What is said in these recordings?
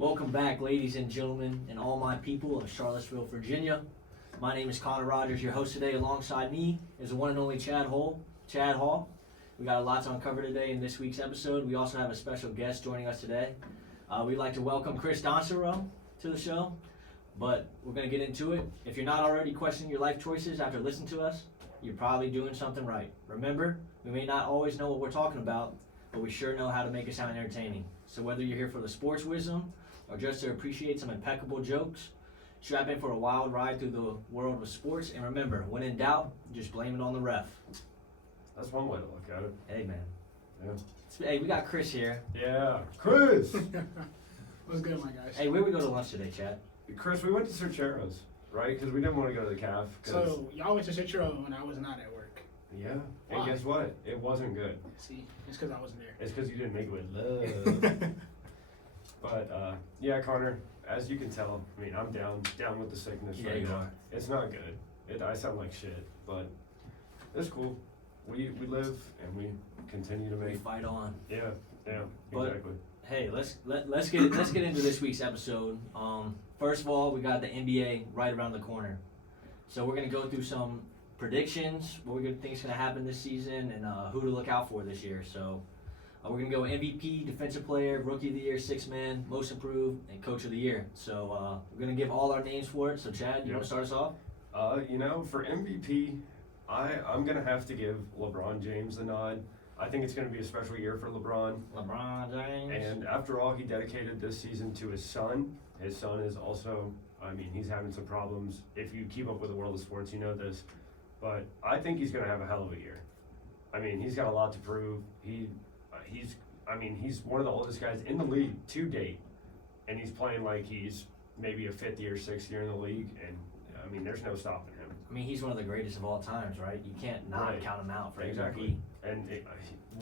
Welcome back, ladies and gentlemen, and all my people of Charlottesville, Virginia. My name is Connor Rogers, your host today. Alongside me is the one and only Chad Hall. We got a lot to uncover today in this week's episode. We also have a special guest joining us today. We'd like to welcome Chris Doncereau to the show, but we're going to get into it. If you're not already questioning your life choices after listening to us, you're probably doing something right. Remember, we may not always know what we're talking about, but we sure know how to make it sound entertaining. So whether you're here for the sports wisdom or just to appreciate some impeccable jokes, strap in for a wild ride through the world of sports. And remember, when in doubt, just blame it on the ref. That's one way to look at it. Hey, man. Yeah. Hey, we got Chris here. Yeah. Chris! What's good, my guys? Hey, where we go to lunch today, Chad? Chris, we went to Cercheros, right? Because we didn't want to go to the caf. So, y'all went to Cicero when I was not at work. Yeah. Why? And guess what? It wasn't good. See, it's because I wasn't there. It's because you didn't make it with love. But, yeah, Connor, as you can tell, I mean, I'm down with the sickness Yeah, right you now. are. It's not good. I sound like shit, but it's cool. We live and we continue to We make. fight on. Yeah, But- exactly. Hey, let's get into this week's episode. First of all, we got the NBA right around the corner, so we're gonna go through some predictions, what we think is gonna happen this season, and who to look out for this year. So we're gonna go MVP, Defensive Player, Rookie of the Year, Sixth Man, Most Improved, and Coach of the Year. So we're gonna give all our names for it. So Chad, you Yep. want to start us off? For MVP, I'm gonna have to give LeBron James the nod. I think it's gonna be a special year for LeBron. LeBron James. And after all, he dedicated this season to his son. His son is also, I mean, he's having some problems. If you keep up with the world of sports, you know this. But I think he's gonna have a hell of a year. I mean, he's got a lot to prove. He's one of the oldest guys in the league to date, and he's playing like he's maybe a fifth year, sixth year in the league. And I mean, there's no stopping him. I mean, he's one of the greatest of all times, right? You can't not Right. count him out for Exactly. MVP. And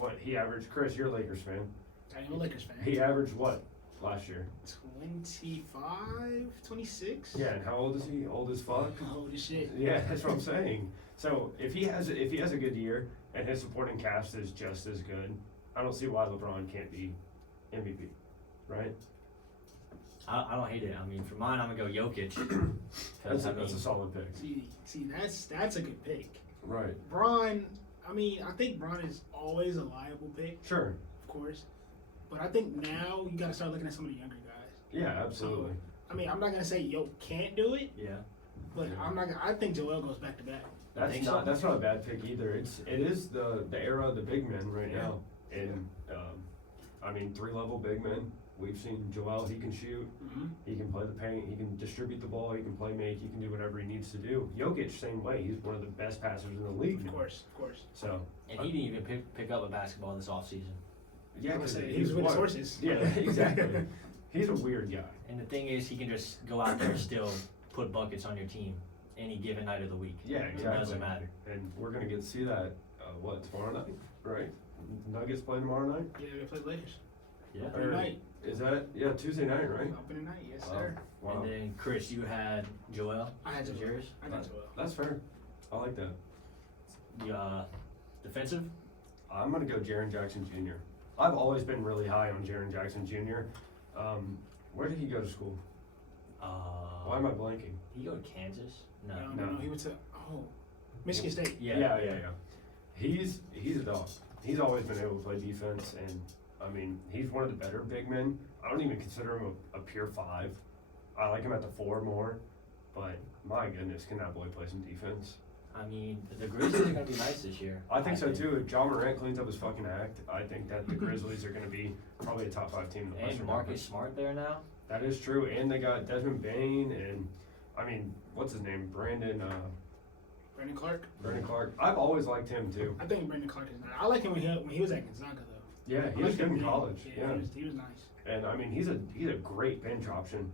what he averaged, Chris, you're a Lakers fan. I am a Lakers fan. He averaged what last year? 25, 26? Yeah, and how old is he? Old as fuck. Holy shit. Yeah, that's what I'm saying. So if he has a good year and his supporting cast is just as good, I don't see why LeBron can't be MVP, right? I don't hate it. I mean, for mine, I'm gonna go Jokic. 'Cause, That's a solid pick. See, that's a good pick. Right. Braun, I think Braun is always a liable pick, Sure. of course. But I think now you got to start looking at some of the younger guys. Yeah, absolutely. I'm not going to say Yo can't do it, yeah. but Yeah. I think Joel goes back to back. think so? That's not a bad pick either. It is the era of the big men right Yeah. now. And 3-level big men. We've seen Joel, he can shoot. Mm-hmm. He can play the paint. He can distribute the ball. He can play make. He can do whatever he needs to do. Jokic, same way. He's one of the best passers in the league Of now. course. So And he didn't even pick up a basketball this offseason. yeah, I'm gonna 'cause say he was with his what? horses. Yeah, exactly. He's a weird guy. And the thing is, he can just go out there and still put buckets on your team any given night of the week. Yeah, It exactly. doesn't matter. And we're gonna get to see that. Tomorrow night, right? Nuggets play tomorrow night. Yeah, they play Lakers. Yeah. Opening night. Is that Tuesday night, right? Opening night, yes, Wow. sir. Wow. And then Chris, you had Joel. I had Was Joel. yours? I got Joel. That's fair. I like that. The defensive. I'm gonna go Jaren Jackson Jr. I've always been really high on Jaren Jackson Jr. Where did he go to school? Why am I blanking? He go to Kansas? No. No. He went to Michigan State. Yeah. He's a dog. He's always been able to play defense, and I mean, he's one of the better big men. I don't even consider him a pure 5. I like him at the 4 more, but my goodness, can that boy play some defense? I mean, the Grizzlies are gonna be nice this year. I think so too. If John Morant cleans up his fucking act, I think that the Grizzlies are going to be probably a top 5 team in the And Western Marcus Conference. Smart there now. That is true, and they got Desmond Bain, and what's his name, Brandon Clark. Clark. I've always liked him too. I think Brandon Clark is nice. I like him when he was at Gonzaga though. Yeah, he I was like good him in then. college. Yeah, Yeah, he was nice. and he's a great bench option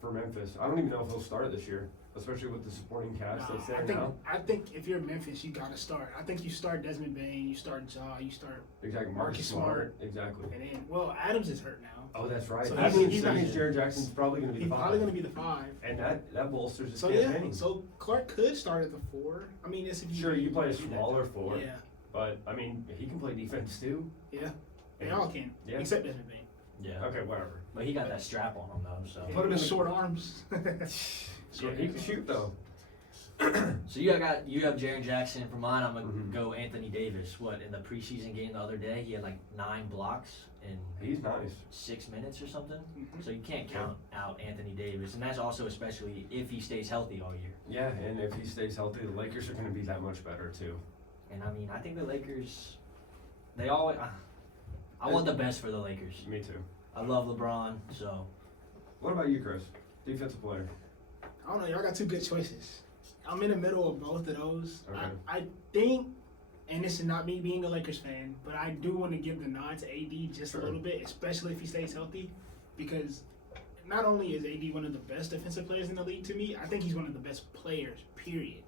for Memphis. I don't even know if he'll start this year, especially with the supporting cast that's there now. I think if you're Memphis, you gotta start. I think you start Desmond Bain, you start Ja, you start, Exactly, Marcus Marcus Smart. Smart. Exactly. and then Adams is hurt now. Oh, that's right. So that he's- means he's not- Jared Jackson's probably going to be He's the 5. probably gonna be the 5. And that bolsters his So campaign. so Clark could start at the 4. I mean, it's if you Sure, you play a do that. smaller 4, Yeah, but he can play defense too. yeah, they And- all can, Yeah. except Desmond Bain. Yeah. Okay, whatever. But he got that strap on him though, so. Put him in the- short arms. Yeah, he can shoot though. So you have Jaren Jackson. For mine, I'm gonna Mhm. go Anthony Davis. What, in the preseason game the other day, he had like 9 blocks in He's nice. 6 minutes or something. Mhm. So you can't count out Anthony Davis, and that's also especially if he stays healthy all year. Yeah, and if he stays healthy, the Lakers are going to be that much better too. And I mean, I think the Lakers, they always. I want the best for the Lakers. Me too. I love LeBron, so What about you, Chris? Defensive player. I don't know. Y'all got two good choices. I'm in the middle of both of those. Okay. I think, and this is not me being a Lakers fan, but I do want to give the nod to AD just Sure. a little bit, especially if he stays healthy, because not only is AD one of the best defensive players in the league to me, I think he's one of the best players, period,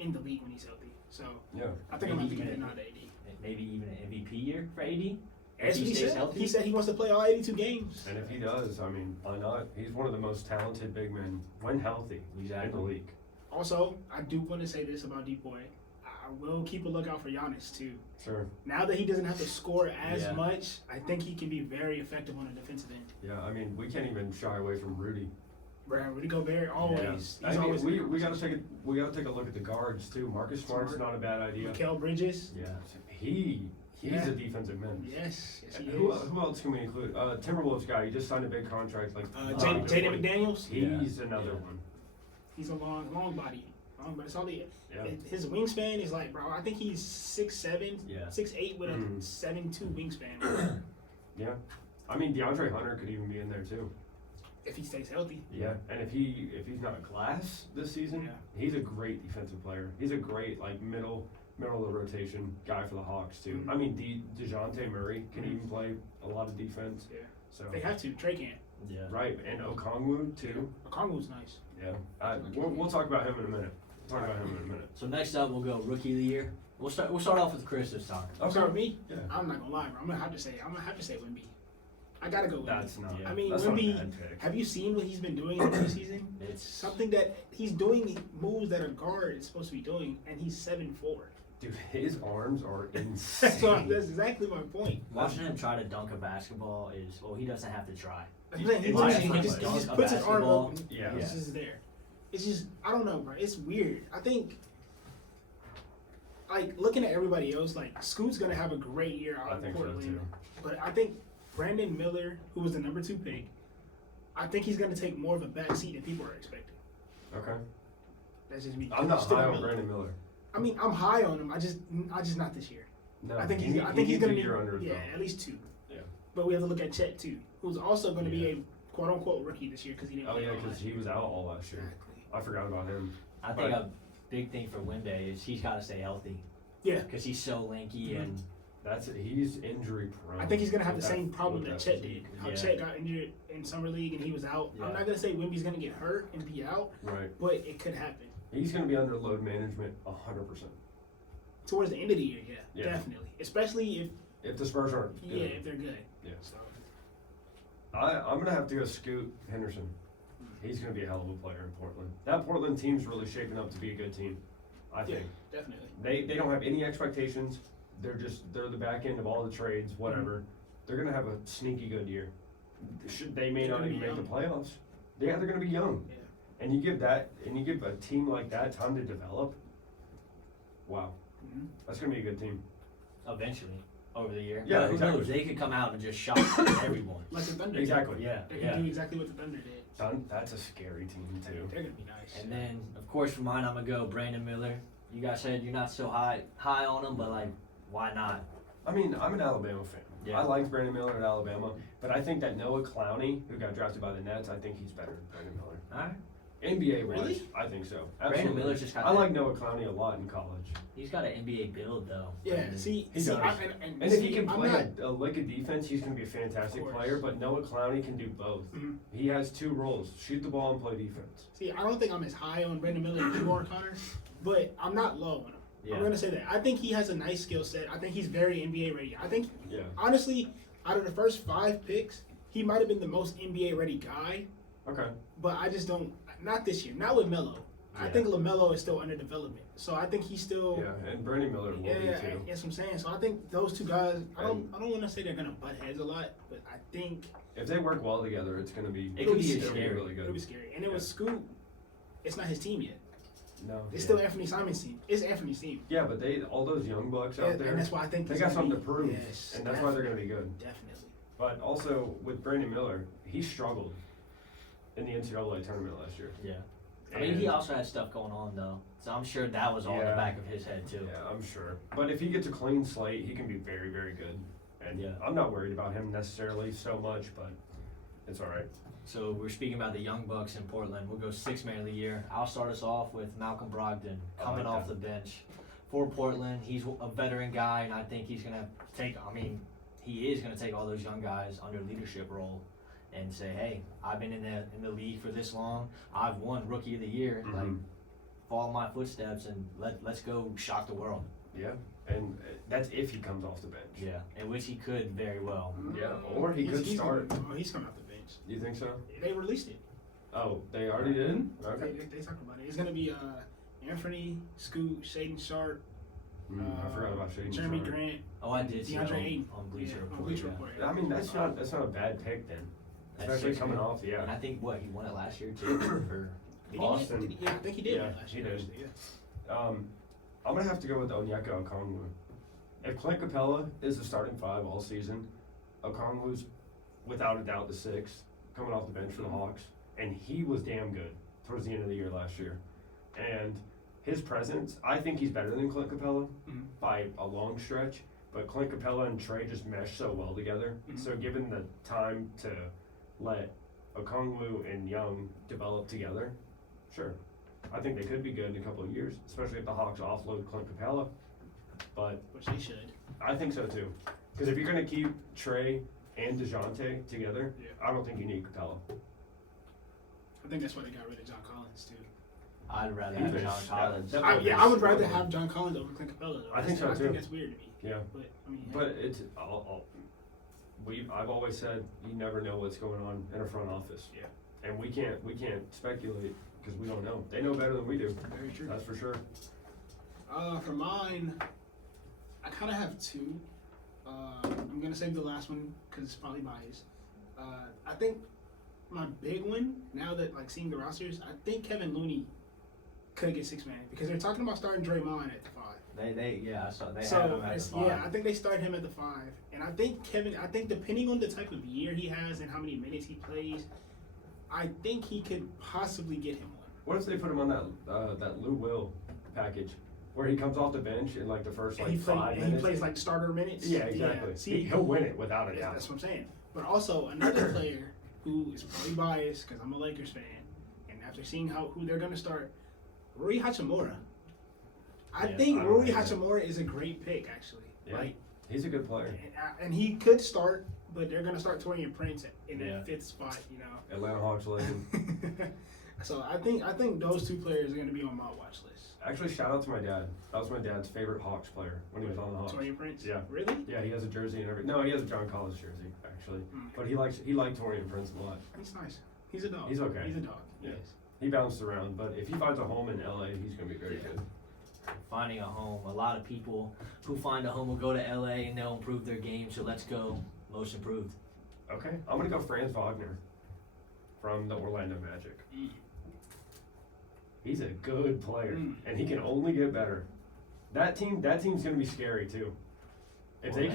in the league when he's healthy. So Yeah. I think I'm going to Maybe give the even nod to AD. maybe even an MVP year for AD. As If he stays said, healthy. he said he wants to play all 82 games. And if he does, I mean, why not? He's one of the most talented big men when healthy in the Exactly. league. Also, I do want to say this about D-Boy. I will keep a lookout for Giannis, too. Sure. Now that he doesn't have to score as Yeah. much, I think he can be very effective on the defensive end. Yeah, I mean, we can't even shy away from Rudy. Right, Rudy Gobert always. Yeah. He's I mean, always. we got to take a look at the guards too. Marcus Smart's Smart. not a bad idea. Mikael Bridges. Yeah, he's Yeah. a defensive man. Yes, he Who is. else can we include? Timberwolves guy. He just signed a big contract. Like Jaden McDaniels. He's another Yeah. one. He's a long body. But it's all he is. Yeah. His wingspan is like, bro. I think he's 6'7", Yeah. 6'8" with a Mhm. 7'2" wingspan. Yeah. I mean, DeAndre Hunter could even be in there too. if he stays healthy. Yeah, and if he's not glass this season, Yeah. he's a great defensive player. He's a great like middle of the rotation guy for the Hawks too. Mhm. I mean, DeJounte Murray can Mhm. even play a lot of defense. Yeah. So They have to. Trey can't. Yeah. right, and Okongwu too. Okongwu's nice. Yeah, we'll talk about him in a minute. So next up, we'll go Rookie of the Year. We'll start off with Chris this time. I'm sorry, me. Yeah. I'm not gonna lie, bro. I'm gonna have to say Wemby. I gotta go Wemby. That's not. Yeah. I mean, that's not a Wemby. bad pick. Have you seen what he's been doing in the preseason? It's Something that he's doing moves that a guard is supposed to be doing, and he's 7'4". Dude, his arms are insane. That's exactly my point. watching him try to dunk a basketball is he doesn't have to try. I'm saying, he It's just, just he just, dunk he just a puts his arm basketball. open. Yeah. It's just there. It's just, I don't know, bro. It's weird. I think, like, looking at everybody else, like, Scoot's going to have a great year out I in think so Portland. too. But I think Brandon Miller, who was the number 2 pick, I think he's going to take more of a back seat than people are expecting. Okay. That's just me. I'm not Still high on Miller. Brandon Miller. I mean, I'm high on him. I just not this year. No, I think he he's need- I he think he's needs gonna a be year under his belt. at least 2. Yeah. But we have to look at Chet too, who's also going to Yeah. be a quote unquote rookie this year because he didn't. Oh play yeah, all because last he year. was out all last year. Exactly. I forgot about him. I think Right. a big thing for Wemby is he's got to stay healthy Yeah, because he's so lanky Mhm. and That's it. He's injury prone. I think he's going to have the with same problem with that Chet did. physique. How Yeah. Chet got injured in summer league and he was out. Yeah. I'm not going to say Wemby's going to get hurt and be out, Right. but it could happen He's going to be under load management 100%. towards the end of the year. Yeah, Yeah. definitely. Especially If the Spurs aren't good. if they're good. Yeah. So I'm going to have to go Scoot Henderson. He's going to be a hell of a player in Portland. That Portland team's really shaping up to be a good team, I yeah, think. definitely. They don't have any expectations. They're the back end of all the trades, whatever. Mm-hmm. They're going to have a sneaky good year. They may They're not gonna even be make the young. playoffs. Yeah, they're going to be young. Yeah. And you give a team like that time to develop. Wow, Mhm. that's gonna be a good team. eventually over the year. Yeah, But who exactly. knows? They could come out and just shock everyone. Like the Thunder. Exactly. Yeah, They yeah. can do exactly what the Thunder did. That's a scary team too. They're going to be nice. And then, of course, for mine, I'm gonna go Brandon Miller. You guys said you're not so high on him, but like, why not? I mean, I'm an Alabama fan. Yeah. I liked Brandon Miller at Alabama, but I think that Noah Clowney, who got drafted by the Nets, I think he's better than Brandon Miller. All right. NBA wise, Really? I think so. Brandon Absolutely. Miller's just got. I like Noah Clowney a lot in college. He's got an NBA build though. Yeah, Brandon. see, He does. and And see, if he can I'm play not, like a defense, he's going to be a fantastic Of course. player. But Noah Clowney can do both. Mhm. He has 2 roles: shoot the ball and play defense. See, I don't think I'm as high on Brandon Miller as you are, Connor, but I'm not low on him. Yeah. I'm gonna say that. I think he has a nice skill set. I think he's very NBA ready. I think, Yeah. honestly, out of the first 5 picks, he might have been the most NBA ready guy. Okay. But I just don't. Not this year. Not with Melo. I Yeah. think LaMelo is still under development. So I think he's still. Yeah, and Brandon Miller will be Yeah, too. that's what I'm saying. So I think those 2 guys. I don't want to say they're gonna butt heads a lot, but I think If they work well together, it's gonna be. It could be it'll scary. really It'll good. be scary. And it was Scoot. It's not his team yet. No. It's yeah. still Anthony Simon's team. It's Anthony's team. Yeah, but all those young bucks out And there, that's why I think they it's got gonna something to prove, Yes, and that's why they're gonna be good. Definitely. But also with Brandon Miller, he struggled in the NCAA tournament last year. Yeah. I mean, he also had stuff going on though, so I'm sure that was all in the Yeah. back of his head too. Yeah, I'm sure. But if he gets a clean slate, he can be very, very good. And Yeah. I'm not worried about him necessarily so much, but it's all right. So we're speaking about the Young Bucks in Portland. We'll go 6th man of the year. I'll start us off with Malcolm Brogdon I coming like off that. the bench for Portland. He's a veteran guy, and I think he's gonna take. I mean, he is gonna take all those young guys under leadership role and say, "Hey, I've been in the league for this long. I've won Rookie of the Year. Like, Mhm. follow my footsteps and let's go shock the world." Yeah. And that's if he comes off the bench. Yeah, and which he could very well. Yeah, or he could he's start. He's coming off the bench. You think so? They released it. Oh, they already did? Okay. They talked about it. It's gonna be Anthony, Scoot, Shaden Sharp, I forgot about Shady. Jeremy Grant. Oh, I did see that DeAndre Ayton. on Bleacher Yeah, Report. on Bleacher yeah. Report. I mean, that's not a bad pick then. That's Especially 6th coming man. off, And yeah. I think he won it last year too. For Did he win? Boston. Yeah, I think he did Yeah, win last he year. did. Actually, yeah. I'm gonna have to go with Onyeka Okongwu. If Clint Capella is the starting 5 all season, Okongwu's without a doubt the 6th coming off the bench for the Hawks, and he was damn good towards the end of the year last year. And his presence, I think he's better than Clint Capella Mhm. by a long stretch. But Clint Capella and Trey just mesh so well together. Mhm. So given the time to let Okongwu and Young develop together, sure. I think they could be good in a couple of years, especially if the Hawks offload Clint Capella. But Which they should. I think so too. Because if you're going to keep Trey and DeJounte together, Yeah. I don't think you need Capella. I think that's why they got rid of John Collins too. I'd rather He have was- John Collins. that- I would rather have John Collins over Clint Capella. Though. I think so, I too. think that's weird to me. Yeah. But I mean, But it's, I've always said you never know what's going on in a front office. Yeah. And we can't speculate because we don't know. They know better than we do. very true. That's for sure. For mine, I kind of have two. I'm gonna save the last one because it's probably biased. I think my big one now that like seeing the rosters, I think Kevin Looney could get 6 man because they're talking about starting Draymond at the 5. I saw they So have him at the it's- 5. yeah, I think they start him at the 5, and I think depending on the type of year he has and how many minutes he plays, I think he could possibly get him one. What if they put him on that Lou Will package where he comes off the bench in like the first like And 5 he minutes? plays like starter minutes. Yeah, exactly. See, He'll win it without a yeah, doubt. that's what I'm saying. But also another player who is probably biased because I'm a Lakers fan, and after seeing who they're gonna start, Rui Hachimura. I Yeah, think I Rui don't know. Hachimura is a great pick actually. Yeah. Like, He's a good player. and he could start, but they're gonna start Torian Prince in Yeah. that 5th spot, you know. Atlanta Hawks legend. So I think those two players are gonna be on my watch list. Actually, shout out to my dad. That was my dad's favorite Hawks player when he was on the Hawks. Torian Prince. Yeah. Really? Yeah, he has a jersey and everything. No, he has a John Collins jersey actually, Mm. but he liked Torian Prince a lot. He's nice. He's a dog. He's okay. He's a dog. Yeah. Yes. He bounced around, but if he finds a home in LA, he's gonna be very Yeah. good. Finding a home. A lot of people who find a home will go to LA and they'll improve their game. So let's go most improved. Okay, I'm gonna go Franz Wagner from the Orlando Magic. Mm. He's a good player, Mm. and he can only get better. That team's gonna be scary too. If they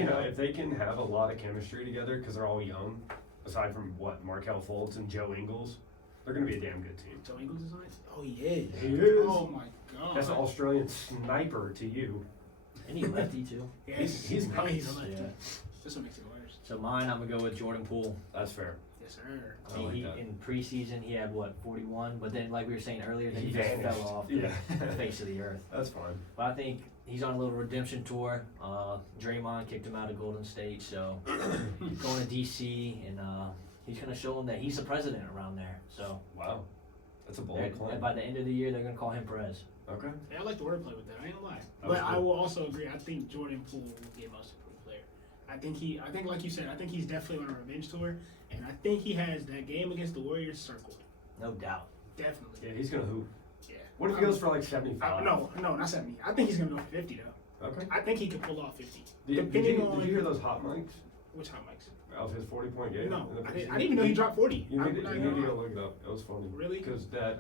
can have a lot of chemistry together because they're all young, aside from Markelle Fultz and Joe Ingles, they're gonna be a damn good team. Joe Ingles is on it. Oh, he is. He is. Oh my god. That's an Australian sniper to you. And he lefty too. Yes. he's Oh, he's nice. a lefty. Yeah. This one makes it worse. So mine, I'm gonna go with Jordan Poole. That's fair. Yes, sir. I like that. In preseason, he had 41, but then like we were saying earlier, then He he just vanished. fell off Yeah. the face of the earth. That's fine. But I think he's on a little redemption tour. Draymond kicked him out of Golden State, so going to DC, and he's gonna show him that he's the president around there. So Wow, that's a bold they're- claim. by the end of the year, they're gonna call him Perez. Okay. Yeah, I like the wordplay with that. I ain't gonna lie. That was But I good. will also agree. I think Jordan Poole will be a most improved player. I think like you said, I think he's definitely on a revenge tour, and I think he has that game against the Warriors circled. No doubt. Definitely. Yeah, he's gonna hoop. Yeah. What if he goes for like 75? No, not 70. I think he's gonna go for 50 though. Okay. I think he could pull off 50. Did Depending you on hear those hot mics? which hot mics. of his 40-point game? No, in the I didn't preseason? even know he dropped 40. You I'm need, not you gonna need to lie. go look it up. It was funny. Really? Because that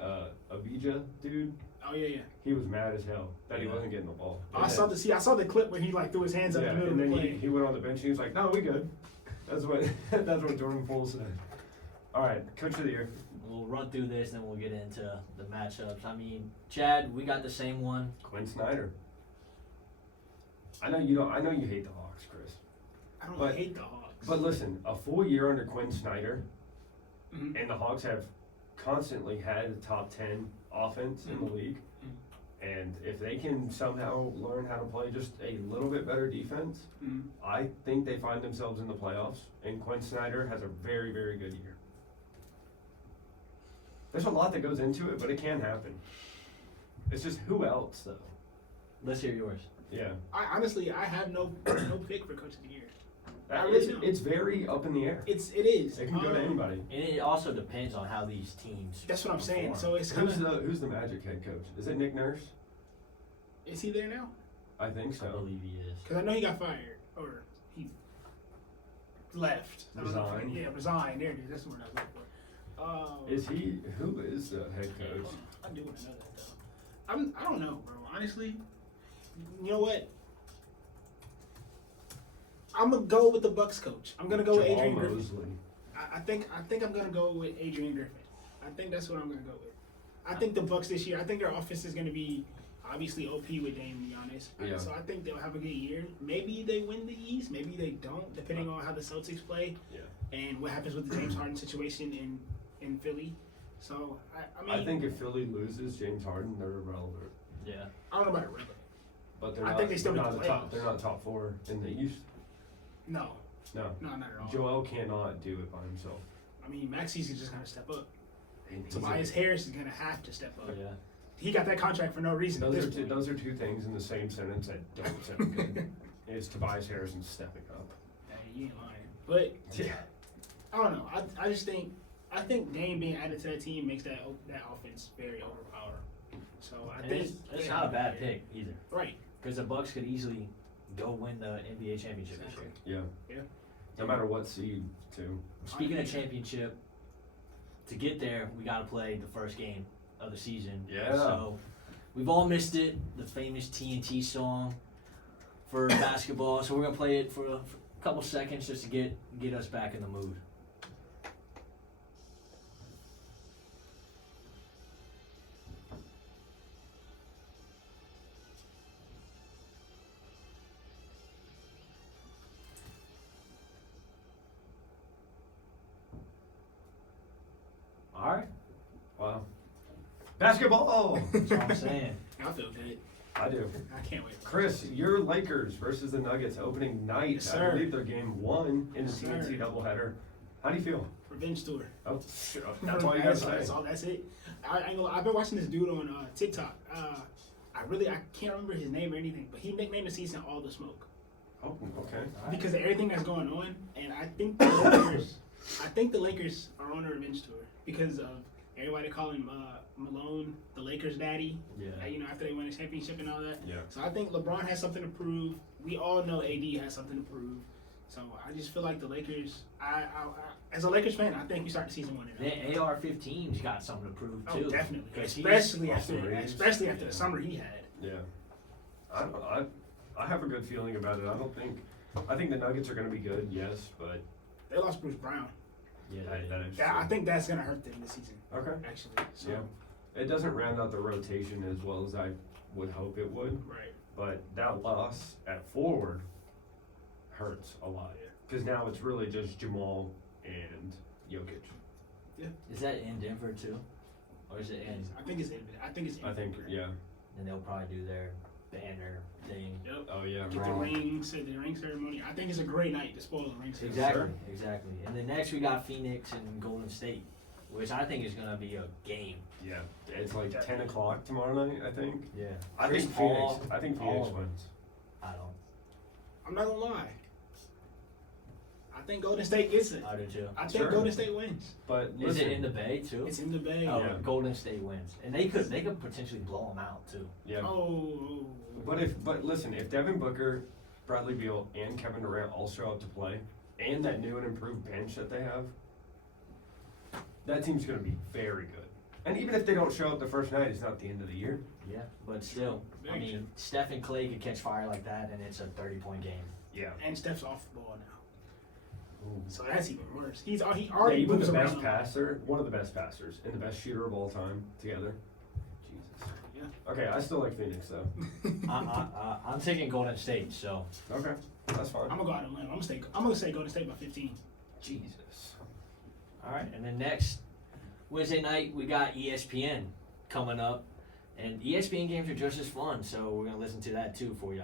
Avija dude, Oh yeah. he was mad as hell that he Yeah. wasn't getting the ball. Oh, I And saw the clip when he like threw his hands up yeah, in the and middle then of the play. he went on the bench and he was like, "No, we good." That's what that's what Jordan Poole said. All right, coach of the year. We'll run through this, then we'll get into the matchups. I mean, Chad, we got the same one. Quinn Snyder. I know you don't. I know you hate the Hawks, Chris. I don't but- hate the Hawks. But listen, a full year under Quinn Snyder, Mhm. and the Hawks have constantly had a top 10 offense in the league. And if they can somehow learn how to play just a little bit better defense, Mhm. I think they find themselves in the playoffs. And Quinn Snyder has a very, very good year. There's a lot that goes into it, but it can happen. It's just who else, though? Let's hear yours. Yeah. I honestly have no pick for coach of the year. I That, really it's, don't. it's very up in the air. It is. It can go to anybody. And it also depends on how these teams. That's what I'm saying. perform. So it's kind Who's of. the Magic head coach? Is it Nick Nurse? Is he there now? I think I so. believe he is. Because I know he got fired or he left. I don't know if- Resigned. Yeah, resigned. There it is. That's the word I was looking for. Is he? Who is the head Yeah, coach? hold on. I do want to know that though. I don't know, bro. Honestly, you know what? I'm gonna go with the Bucks coach. I'm gonna go with Jamal Adrian Griffin. Mosley. I think I'm gonna go with Adrian Griffin. I think that's what I'm gonna go with. I think the Bucks this year. I think their offense is gonna be obviously OP with Dame, to be honest. Yeah. So I think they'll have a good year. Maybe they win the East. Maybe they don't, depending on how the Celtics play Yeah. and what happens with the James Harden situation in Philly. So I mean, I think if Philly loses James Harden, they're irrelevant. Yeah. I don't know about it, really. But they're I not. think they still they're make not the top. playoffs. They're not top 4 in the East. No, No. not at all. Joel cannot do it by himself. I mean, Maxey's just gonna step up. And he's Tobias Harris is gonna have to step up. Yeah. He got that contract for no reason. at Those this are two. point. Those are two things in the same sentence that don't sound good. It's Tobias Harrison stepping up. Hey, you ain't lying. But Yeah. I don't know. I just think Dame being added to that team makes that offense very overpowered. So I And think it's not a bad pick either. Right. Because the Bucks could easily go win the NBA championship this year. Yeah. Yeah. No matter what seed, too. Speaking of championship, to get there, we got to play the first game of the season. Yeah. So we've all missed it, the famous TNT song for basketball. So we're gonna play it for a couple seconds just to get us back in the mood. All right, Wow. Basketball! that's what I'm saying. I feel good. I do. I can't wait. Chris, your Lakers versus the Nuggets opening night. Yes, I sir. believe they're game 1 in the Yes, TNT sir. doubleheader. How do you feel? Revenge tour. Oh, that's all you gotta say. That's it. I ain't gonna lie, I've been watching this dude on TikTok. I can't remember his name or anything, but he nicknamed the season "All the Smoke" Oh, okay. because of everything that's going on. And I think the Lakers are on a revenge tour because of everybody calling Malone the Lakers daddy. Yeah. You know, after they win the championship and all that. Yeah. So I think LeBron has something to prove. We all know AD has something to prove. So I just feel like the Lakers. I as a Lakers fan, I think we start the season 1-0. Then AR-15's got something to prove Oh, too. definitely. 'Cause he's Especially Austin after, Reeves. especially after Yeah. the summer he had. Yeah. I have a good feeling about it. I think the Nuggets are going to be good, yes, but They lost Bruce Brown. Yeah. that is Yeah, I true. think that's gonna hurt them this season. Okay. Actually. So, Yeah. It doesn't round out the rotation as well as I would hope it would, Right. but that loss at forward hurts a lot. Because now it's really just Jamal and Jokic. Is that in Denver too, or is it in? I think it's. I think it's. I think, yeah. And they'll probably do their banner thing. Yep. Oh, yeah. Get the ring ceremony. I think it's a great night to spoil the ring ceremony. Exactly, Sure. exactly. And then next we got Phoenix and Golden State, which I think is gonna be a game. Yeah. It's like 10 o'clock tomorrow night, I think. Yeah. I Chris think Paul, Phoenix. I think all Phoenix of them. wins. I don't. I'm not gonna lie. I think Golden State gets it. I do too. I think Sure. Golden State wins. But Is listen, it in the Bay too? It's in the Bay. Oh, Yeah. Golden State wins, and they could potentially blow them out too. yeah. Oh. But listen, if Devin Booker, Bradley Beal, and Kevin Durant all show up to play, and that new and improved bench that they have, that team's going to be very good. And even if they don't show up the first night, it's not the end of the year. Yeah, but still, I Very mean, true. Steph and Clay could catch fire like that, and it's a 30-point game. Yeah. And Steph's off the ball now, Ooh. so that's even worse. He Yeah, already even moves the best around. passer, one of the best passers, and the best shooter of all time together. Jesus. Yeah. Okay, I still like Phoenix though. I'm taking Golden State, so Okay, that's fine. I'm gonna go out on a limb. I'm gonna say Golden State by 15. Jesus. all right. And then next Wednesday night we got ESPN coming up, and ESPN games are just as fun. So we're gonna listen to that too for you.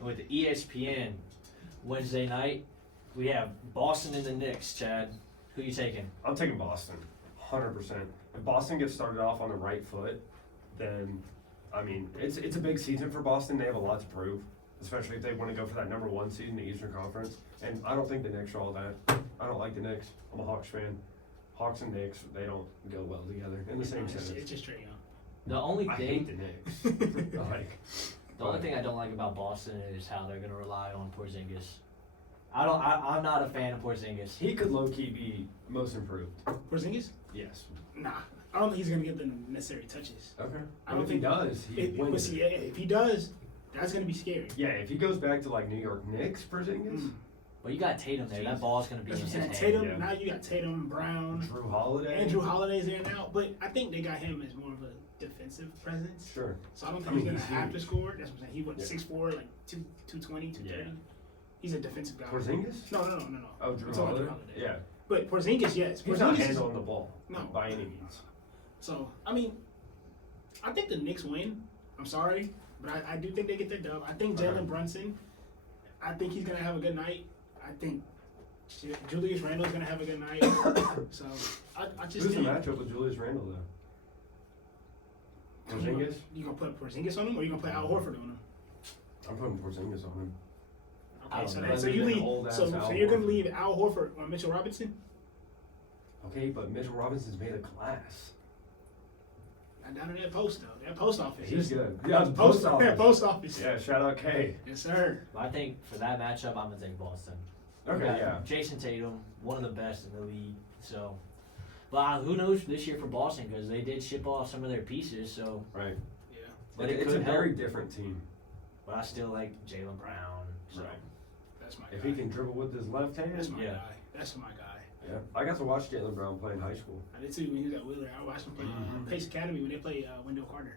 With the ESPN Wednesday night, we have Boston and the Knicks. Chad, who you taking? I'm taking Boston, 100%. If Boston gets started off on the right foot, then, I mean, it's a big season for Boston. They have a lot to prove, especially if they want to go for that number 1 seed in the Eastern Conference. And I don't think the Knicks are all that. I don't like the Knicks. I'm a Hawks fan. Hawks and Knicks, they don't go well together in the same It's sentence. just straight young. The only I hate thing, the Knicks. Like, the only thing I don't like about Boston is how they're gonna rely on Porzingis. I'm not a fan of Porzingis. he could low-key be most improved. Porzingis? Yes. Nah, I don't think he's gonna get the necessary touches. Okay. I But don't if he think- does, he But wins. see, it. if he does, that's gonna be scary. Yeah, if he goes back to like New York Knicks for Porzingis, Mm. But you got Tatum there. That Jesus. ball's gonna be That's in what his I'm hand. saying. Tatum. yeah. Now you got Tatum, Brown, Drew Holiday. Andrew Holiday's there now, but I think they got him as more of a defensive presence. Sure. So I don't think I mean, he's gonna he's have to huge. score. That's what I'm saying. He went Yeah. 6'4", like 220, 230. Yeah. He's a defensive guy. Porzingis? No. Oh, Drew I'm talking Holiday. about Holiday. Yeah. But Porzingis, yes. He's not Porzingis is- handling the ball. No. By any means. So I mean, I think the Knicks win. I'm sorry, but I do think they get their dub. I think Jalen Okay. Brunson. I think he's gonna have a good night. I think Julius Randle's gonna have a good night. So I just Who's the think matchup with Julius Randle though? Porzingis? You gonna put Porzingis on him, or you gonna put Al Horford on him? I'm putting Porzingis on him. I Okay, don't so know. that, so you Rather than leave. old-ass So Al you're gonna Horford. leave Al Horford on Mitchell Robinson? Okay, but Mitchell Robinson's made of glass. Not down in that post though. That post office. He's good. Yeah, Yeah, the post That office. post office. Yeah, shout out K. Yes, sir. But I think for that matchup, I'm gonna take Boston. We Okay, got yeah. Jason Tatum, one of the best in the league. So, but who knows this year for Boston because they did ship off some of their pieces. So, Right. Yeah. but it's it a could help. very different team. But I still like Jalen Brown. So. Right. That's my If guy. he can dribble with his left hand. That's my Yeah. guy. That's my guy. Yeah. I got to watch Jalen Brown play in high school. I did too when he was at Wheeler. I watched him play Mhm. Pace Academy when they played Wendell Carter.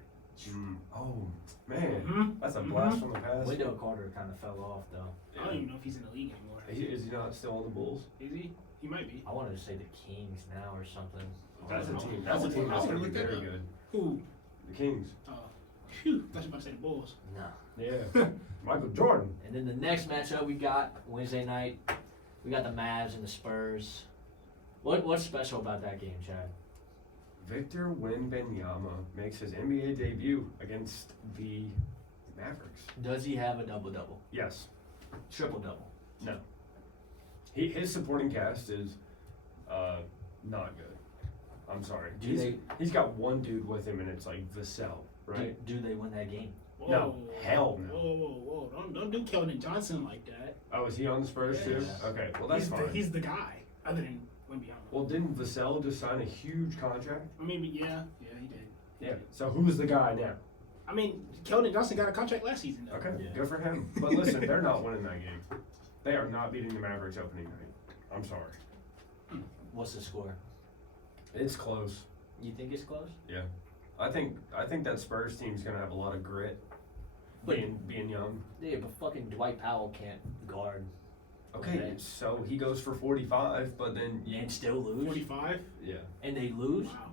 Oh, man. Mhm. That's a Mhm. blast from the past. Wendell Carter kind of fell off though. I don't even know if he's in the league anymore. Is he not still on the Bulls? Is he? He might be. I wanted to say the Kings now or something. That's a Oh, team. I That's a would- team I that's would going to look be that very up. good. Who? The Kings. Phew. I was about to say the Bulls. No. Yeah. Michael Jordan. And then the next matchup we got Wednesday night, we got the Mavs and the Spurs. What's special about that game, Chad? Victor Wembanyama makes his NBA debut against the Mavericks. Does he have a double-double? Yes. Triple-double? No. His supporting cast is not good. I'm sorry. He's got one dude with him, and it's like Vassell, right? Do they win that game? Whoa. No, hell no. Whoa. Don't do Keldon Johnson like that. Oh, is he on the Spurs too? Yeah. Okay, well that's fine. He's the guy, other than Wembyama. Well, didn't Vassell just sign a huge contract? I mean, yeah, he did. Yeah. So who's the guy now? I mean, Keldon Johnson got a contract last season, though. Okay, Yeah. good for him. But listen, they're not winning that game. They are not beating the Mavericks opening night. I'm sorry. What's the score? It's close. You think it's close? I think that Spurs team's gonna have a lot of grit. But- Being young. Yeah, but fucking Dwight Powell can't guard Okay, Okay. so he goes for 45, but then and still lose. 45? yeah, And they lose? Wow.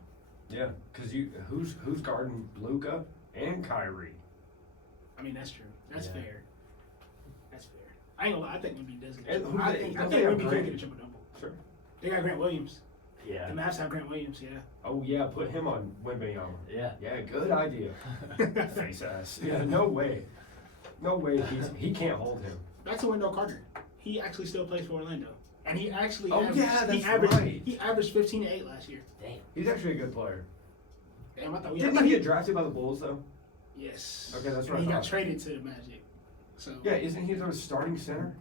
yeah, because who's guarding Luka and Kyrie? I mean, that's true. That's Yeah. fair. That's fair. I ain't gonna lie, I think Wemby does get a And triple. who I they- think don't they have Wemby could Grant? get a triple double. Sure. They got Grant Williams. Yeah. The Mavs have Grant Williams, yeah. Oh yeah, put him on Wembanyama. Yeah. Yeah, good idea. Face ass. Yeah, no way. No way. He can't hold him. Back to Wendell Carter. He actually still plays for Orlando. And he actually Oh, averaged, yeah, that's he averaged, right. He averaged 15 and 8 last year. Damn. He's actually a good player. Damn, I thought we Didn't he get drafted by the Bulls though? Yes. Okay, that's And what I he got thought. traded to the Magic. So Yeah, isn't he their starting center?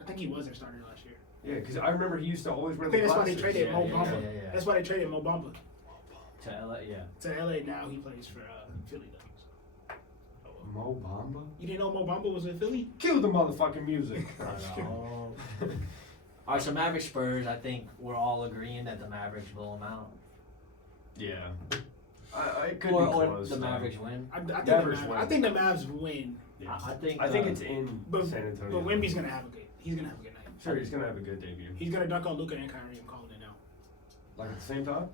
I think he was their starter last year. Yeah, because I remember he used to always I win think the that's why they Classics. traded Mo yeah, Bamba. yeah, yeah. That's why they traded Mo Bamba To LA, yeah. to LA. Now he plays for Philly. Though. Mo Bamba? You didn't know Mo Bamba was in Philly? Kill the motherfucking music. I know. All right, so Mavericks Spurs. I think we're all agreeing that the Mavericks blow them out, Yeah. I could or be close. the though. Mavericks win. I think the Mavs win. Yeah. I think. I think it's in But, San Antonio. but Wemby's gonna have a good. He's gonna have a good night. Sure, he's gonna have a good debut. He's gonna dunk on Luka and Kyrie. I'm calling it now. Like at the same time?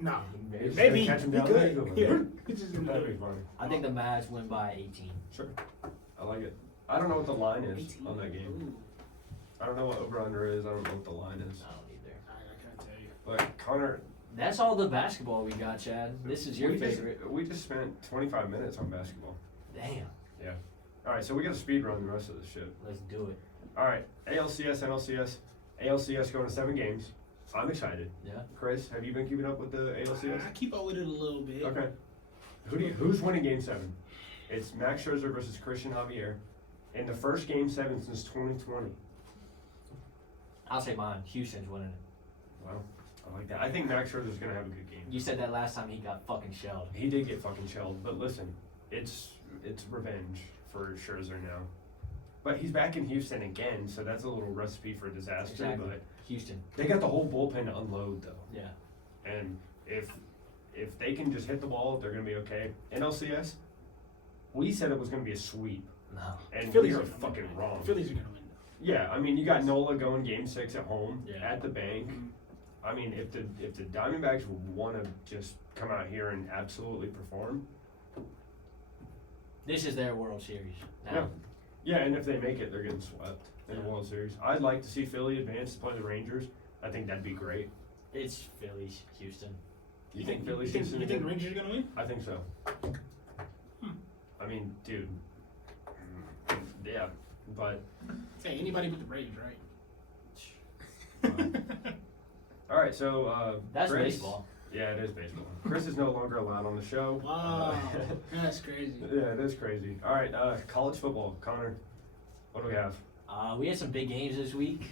No, He's maybe gonna catch him he down could. there. Yeah, he's just gonna That'd do be it. funny. I think the Mavs win by 18. Sure. I like it. I don't know what the line is 18. on that game. Ooh, I don't know what over under is. I don't know what the line is. I don't either. I can't tell you. But Connor, That's all the basketball we got, Chad. This is your we favorite. Just, we just spent 25 minutes on basketball. Damn. All right, so we got to speed run the rest of this shit. Let's do it. All right, ALCS, NLCS, ALCS going to 7 games. I'm excited. Yeah. Chris, have you been keeping up with the ALCS? I keep up with it a little bit. Okay. Who's winning Game 7? It's Max Scherzer versus Christian Javier in the first Game 7 since 2020. I'll say mine. Houston's winning it. Wow, I like that. I think Max Scherzer's gonna have a good game. You said that last time he got fucking shelled. He did get fucking shelled, but listen, it's revenge for Scherzer now. But he's back in Houston again, so that's a little recipe for disaster. Exactly. But Houston. they got the whole bullpen to unload though, Yeah. and if they can just hit the ball, they're gonna be okay. NLCS, we said it was gonna be a sweep, No. and Phillies we are were gonna fucking win. wrong. Phillies are gonna win. Yeah, I mean, you got Nola going Game 6 at home Yeah. at the bank. Mhm. I mean, if the Diamondbacks want to just come out here and absolutely perform, This is their World Series. Now. Yeah. yeah, and if they make it, they're getting swept in the Yeah. World Series. I'd like to see Philly advance to play the Rangers. I think that'd be great. It's Phillies, Houston. You think Philly's You Houston think again? Rangers are gonna win? I think so. Hmm. I mean, dude. Yeah, but Hey, anybody but the Braves, right? all right. So That's Chris, baseball. Yeah, it is baseball. Chris is no longer allowed on the show. Wow, that's crazy. Yeah, it is crazy. All right, college football. Connor, what do we have? We had some big games this week.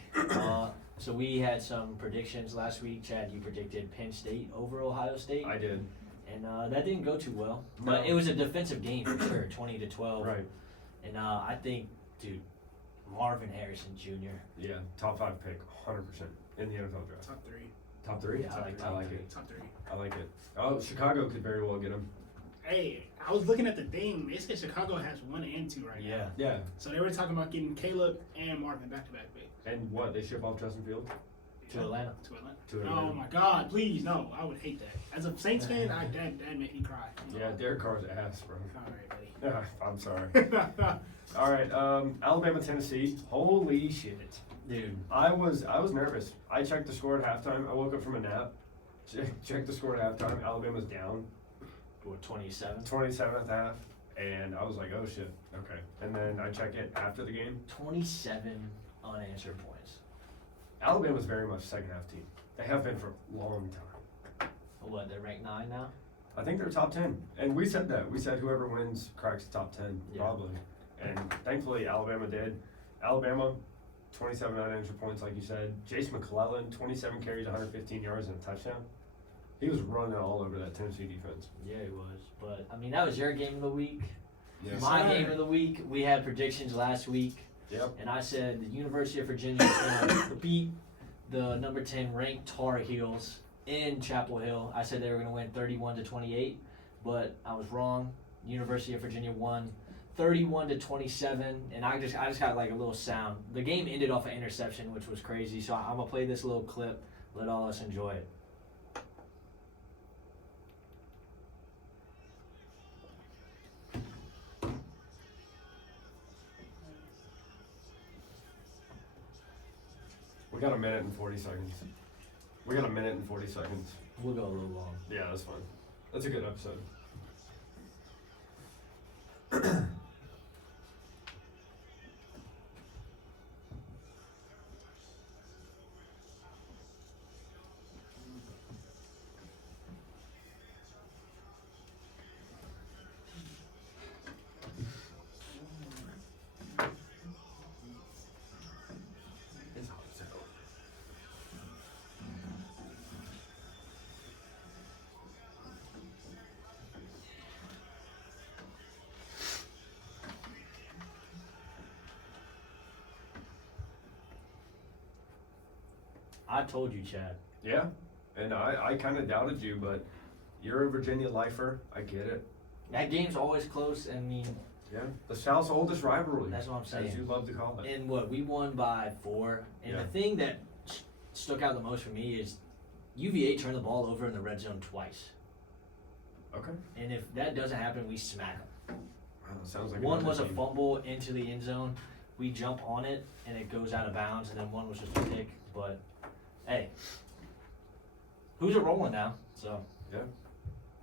So we had some predictions last week. Chad, you predicted Penn State over Ohio State, I did. and that didn't go too well. No. But it was a defensive game for sure, 20-12. Right. And I think, dude, Marvin Harrison Jr. Yeah, top 5 pick, 100% in the NFL draft. Top 3. Top 3? Yeah, I like I top like three. it. Top 3. I like it. Oh, Chicago could very well get him. Hey, I was looking at the thing. They said Chicago has 1 and 2 right now. Yeah. Yeah. So they were talking about getting Caleb and Marvin back-to-back picks. And what? They ship off Justin Fields To Atlanta. To Atlanta. to Atlanta. Oh my God! Please, no. I would hate that. As a Saints fan, that make me cry. Yeah, Derek Carr's ass, bro. All right, buddy. I'm sorry. All right, Alabama, Tennessee. Holy shit. Dude, I was nervous. I checked the score at halftime. I woke up from a nap. Checked the score at halftime. Alabama's down what, 27? 27 at the half. And I was like, oh shit. Okay. And then I check it after the game. 27 unanswered points. Alabama's very much second half team. They have been for a long time. What, they're ranked 9 now? I think they're top 10. And we said that. We said whoever wins cracks the top 10, Yeah. probably. And thankfully, Alabama did. Alabama, 27 unanswered points, like you said. Jace McClellan, 27 carries, 115 yards, and a touchdown. He was running all over that Tennessee defense. Yeah, it was. But, I mean, that was your game of the week. Yes. My sir. game of the week, we had predictions last week. Yep. And I said the University of Virginia is going to beat the number 10 ranked Tar Heels in Chapel Hill. I said they were going to win 31-28, but I was wrong. University of Virginia won 31-27, and I just got like a little sound. The game ended off an interception, which was crazy. So I'm gonna play this little clip. Let all us enjoy it. We got a minute and 40 seconds. We got a minute and 40 seconds. We'll go a little long. Yeah, that's fine. That's a good episode. I told you, Chad. Yeah, and I kind of doubted you, but you're a Virginia lifer. I get it. That game's always close. I mean, Yeah, the South's oldest rivalry. that's what I'm saying. as you love to call it. And what we won by 4. And Yeah. the thing that stuck out the most for me is UVA turned the ball over in the red zone twice. Okay. And if that doesn't happen, we smack them. Wow, that sounds like One another was a team. fumble into the end zone. We jump on it and it goes out of bounds. And then one was just a pick. But hey, who's it rolling now? So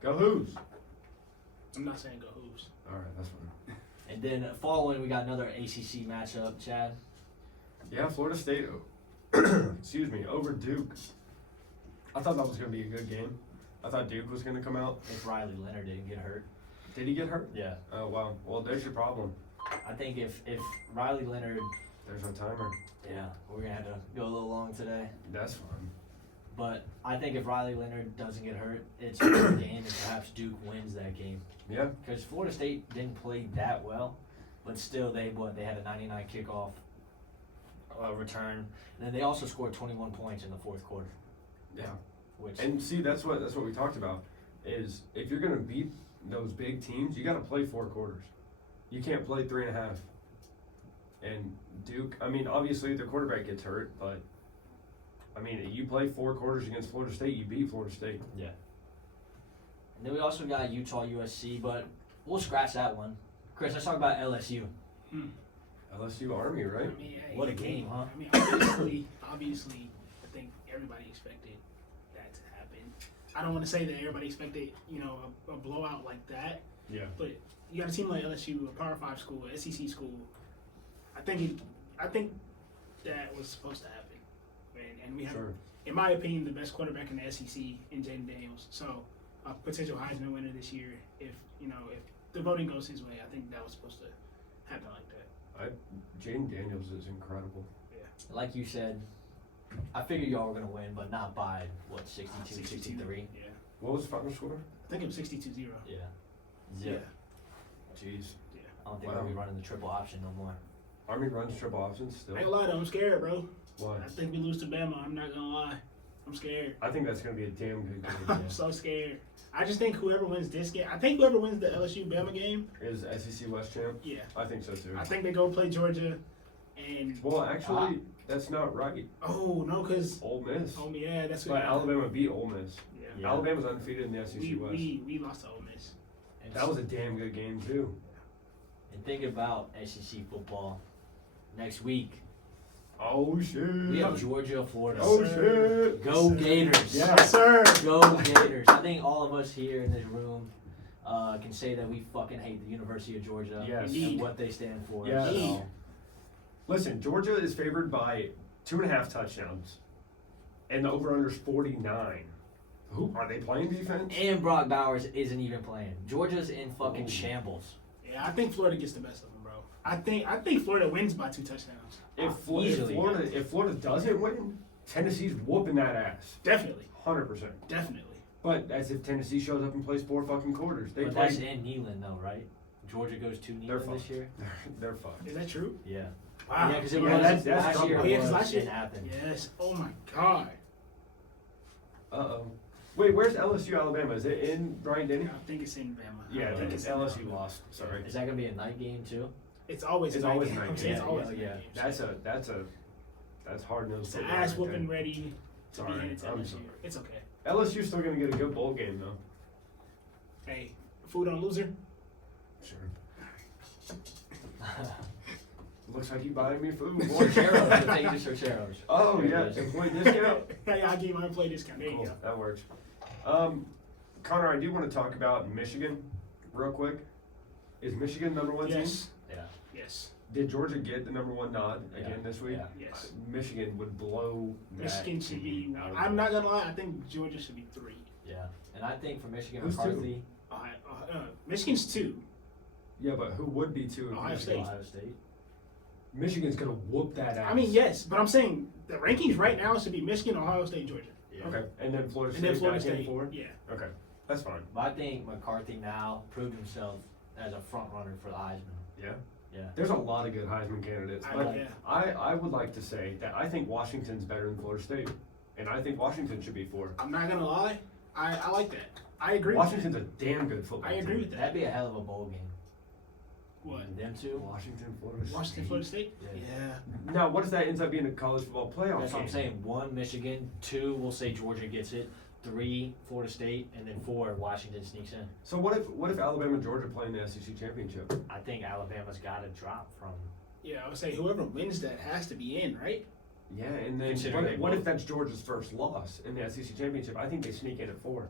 Go Who's. I'm not saying go Hoops. All right, that's fine. and then following, we got another ACC matchup. Chad. Yeah, Florida State. Excuse me, over Duke. I thought that was going to be a good game. I thought Duke was going to come out. If Riley Leonard didn't get hurt. Did he get hurt? Yeah. Oh wow. Well, there's your problem. I think if Riley Leonard, There's our timer. yeah, we're gonna have to go a little long today. That's fine. But I think if Riley Leonard doesn't get hurt, it's a good game, and perhaps Duke wins that game. Yeah. Because Florida State didn't play that well, but still they had a 99 kickoff return, and then they also scored 21 points in the fourth quarter. Yeah. Which And see, that's what we talked about. Is if you're gonna beat those big teams, you got to play 4 quarters. You can't play 3.5. And Duke, I mean, obviously their quarterback gets hurt, but I mean, you play 4 quarters against Florida State, you beat Florida State. and then we also got Utah USC, but we'll scratch that one. Chris, let's talk about LSU. LSU Army, right? I mean, hey, What a game, huh? I mean, obviously, I think everybody expected that to happen. I don't want to say that everybody expected, a blowout like that. Yeah. But you got a team like LSU, a Power 5 school, SEC school. I think that was supposed to happen, and we have, Sure. in my opinion, the best quarterback in the SEC in Jaden Daniels. So, a potential Heisman winner this year. If the voting goes his way, I think that was supposed to happen like that. Jaden Daniels is incredible. Like you said, I figured y'all were gonna win, but not by 62, 63. Yeah, What was the final score? I think it was 62-0. Yeah. Yeah. Zip. Jeez. I don't think Wow. we'll be running the triple option no more. Army runs triple options still. I ain't gonna lie though, I'm scared, bro. Why? I think we lose to Bama. I'm not gonna lie. I'm scared. I think that's gonna be a damn good game. I'm so scared. I just think whoever wins this game, I think whoever wins the LSU Bama game, Is SEC West champ? yeah. I think so too. I think they go play Georgia, and Well, actually, that's not right. oh no, cause Ole Miss. yeah, that's But Alabama beat Ole Miss. Yeah. Yeah. Alabama's undefeated in the SEC West. We lost to Ole Miss. And That was a damn good game too. And think about SEC football next week. Oh shit. We have Georgia, Florida. Oh Yes, sir. shit. Go Yes, sir. Gators. Yeah. Yes, sir. Go Gators. I think all of us here in this room can say that we fucking hate the University of Georgia Yes. and Indeed. what they stand for. Yes. So, Listen, Georgia is favored by 2.5 touchdowns, and the over/under's 49. Who are they playing defense? and Brock Bowers isn't even playing. Georgia's in fucking Ooh. shambles. Yeah, I think Florida gets the best of them, bro. I think Florida wins by 2 touchdowns. Easily. If Florida doesn't win, Tennessee's whooping that ass. Definitely, 100%. definitely. But that's if Tennessee shows up and plays 4 fucking quarters. They But play. that's in Neyland though, right? Georgia goes to They're Neyland this fucked. year. They're fucked. Is that true? Yeah. Wow. Yeah, because it Yeah, was that's last trouble. year. Oh, yeah, 'cause was last year- in Athens. Yes. Oh my God. Uh-oh. Wait, where's LSU Alabama? Is it in Bryant-Denny? I think it's in Bama. Yeah, I think it's in LSU Bama. lost. Sorry. Is that gonna be a night game too? It's always It's a night always game. a night I'm saying game. it's always a Yeah, night game. That's hard nosed. It's an ass whooping ready to be Sorry, handed to I'm LSU. sorry. It's okay. LSU's still gonna get a good bowl game though. Hey, food on loser. Sure. Looks like you buying me food. boy. Sorcheros. We'll take you to Sorcheros. Oh There it yeah, is. employee discount. Hey, I'll give you my play discount. There you Cool, go. that works. Connor, I do want to talk about Michigan real quick. Is Michigan #1 team? Yes. Yeah. Yes. Did Georgia get the #1 nod Yeah. again this week? Yeah. Yes. Michigan would blow that Michigan should be. team out of I'm the- not gonna lie. I think Georgia should be 3. Yeah. And I think for Michigan, Who's two? McCarthy, Michigan's 2. Yeah, but who would be 2 if Ohio Michigan? State. Ohio State. Michigan's gonna whoop that ass. I mean, yes, but I'm saying the rankings right now should be Michigan, Ohio State, Georgia, Yeah. Okay, and then Florida and State then Florida back in State. 4? Yeah. Okay, that's fine. But I think McCarthy now proved himself as a front runner for the Heisman. Yeah. Yeah. There's a lot of good Heisman candidates. I But know, yeah. I would like to say that I think Washington's better than Florida State. and I think Washington should be 4. I'm not gonna lie. I like that. I agree. Washington's With a damn good football I agree team. with that. That'd be a hell of a bowl game. What? Them two. Washington, Florida State. Washington, Florida State. Yeah. Yeah. Now, what if that ends up being a college football playoff That's what I'm game? saying. 1, Michigan. 2, we'll say Georgia gets it. 3, Florida State, and then 4, Washington sneaks in. So what if Alabama and Georgia play in the SEC championship? I think Alabama's got to drop from. Yeah, I would say whoever wins that has to be in, right? Yeah, and then Considering they what if both- that's Georgia's first loss in the SEC championship? I think they sneak in at 4,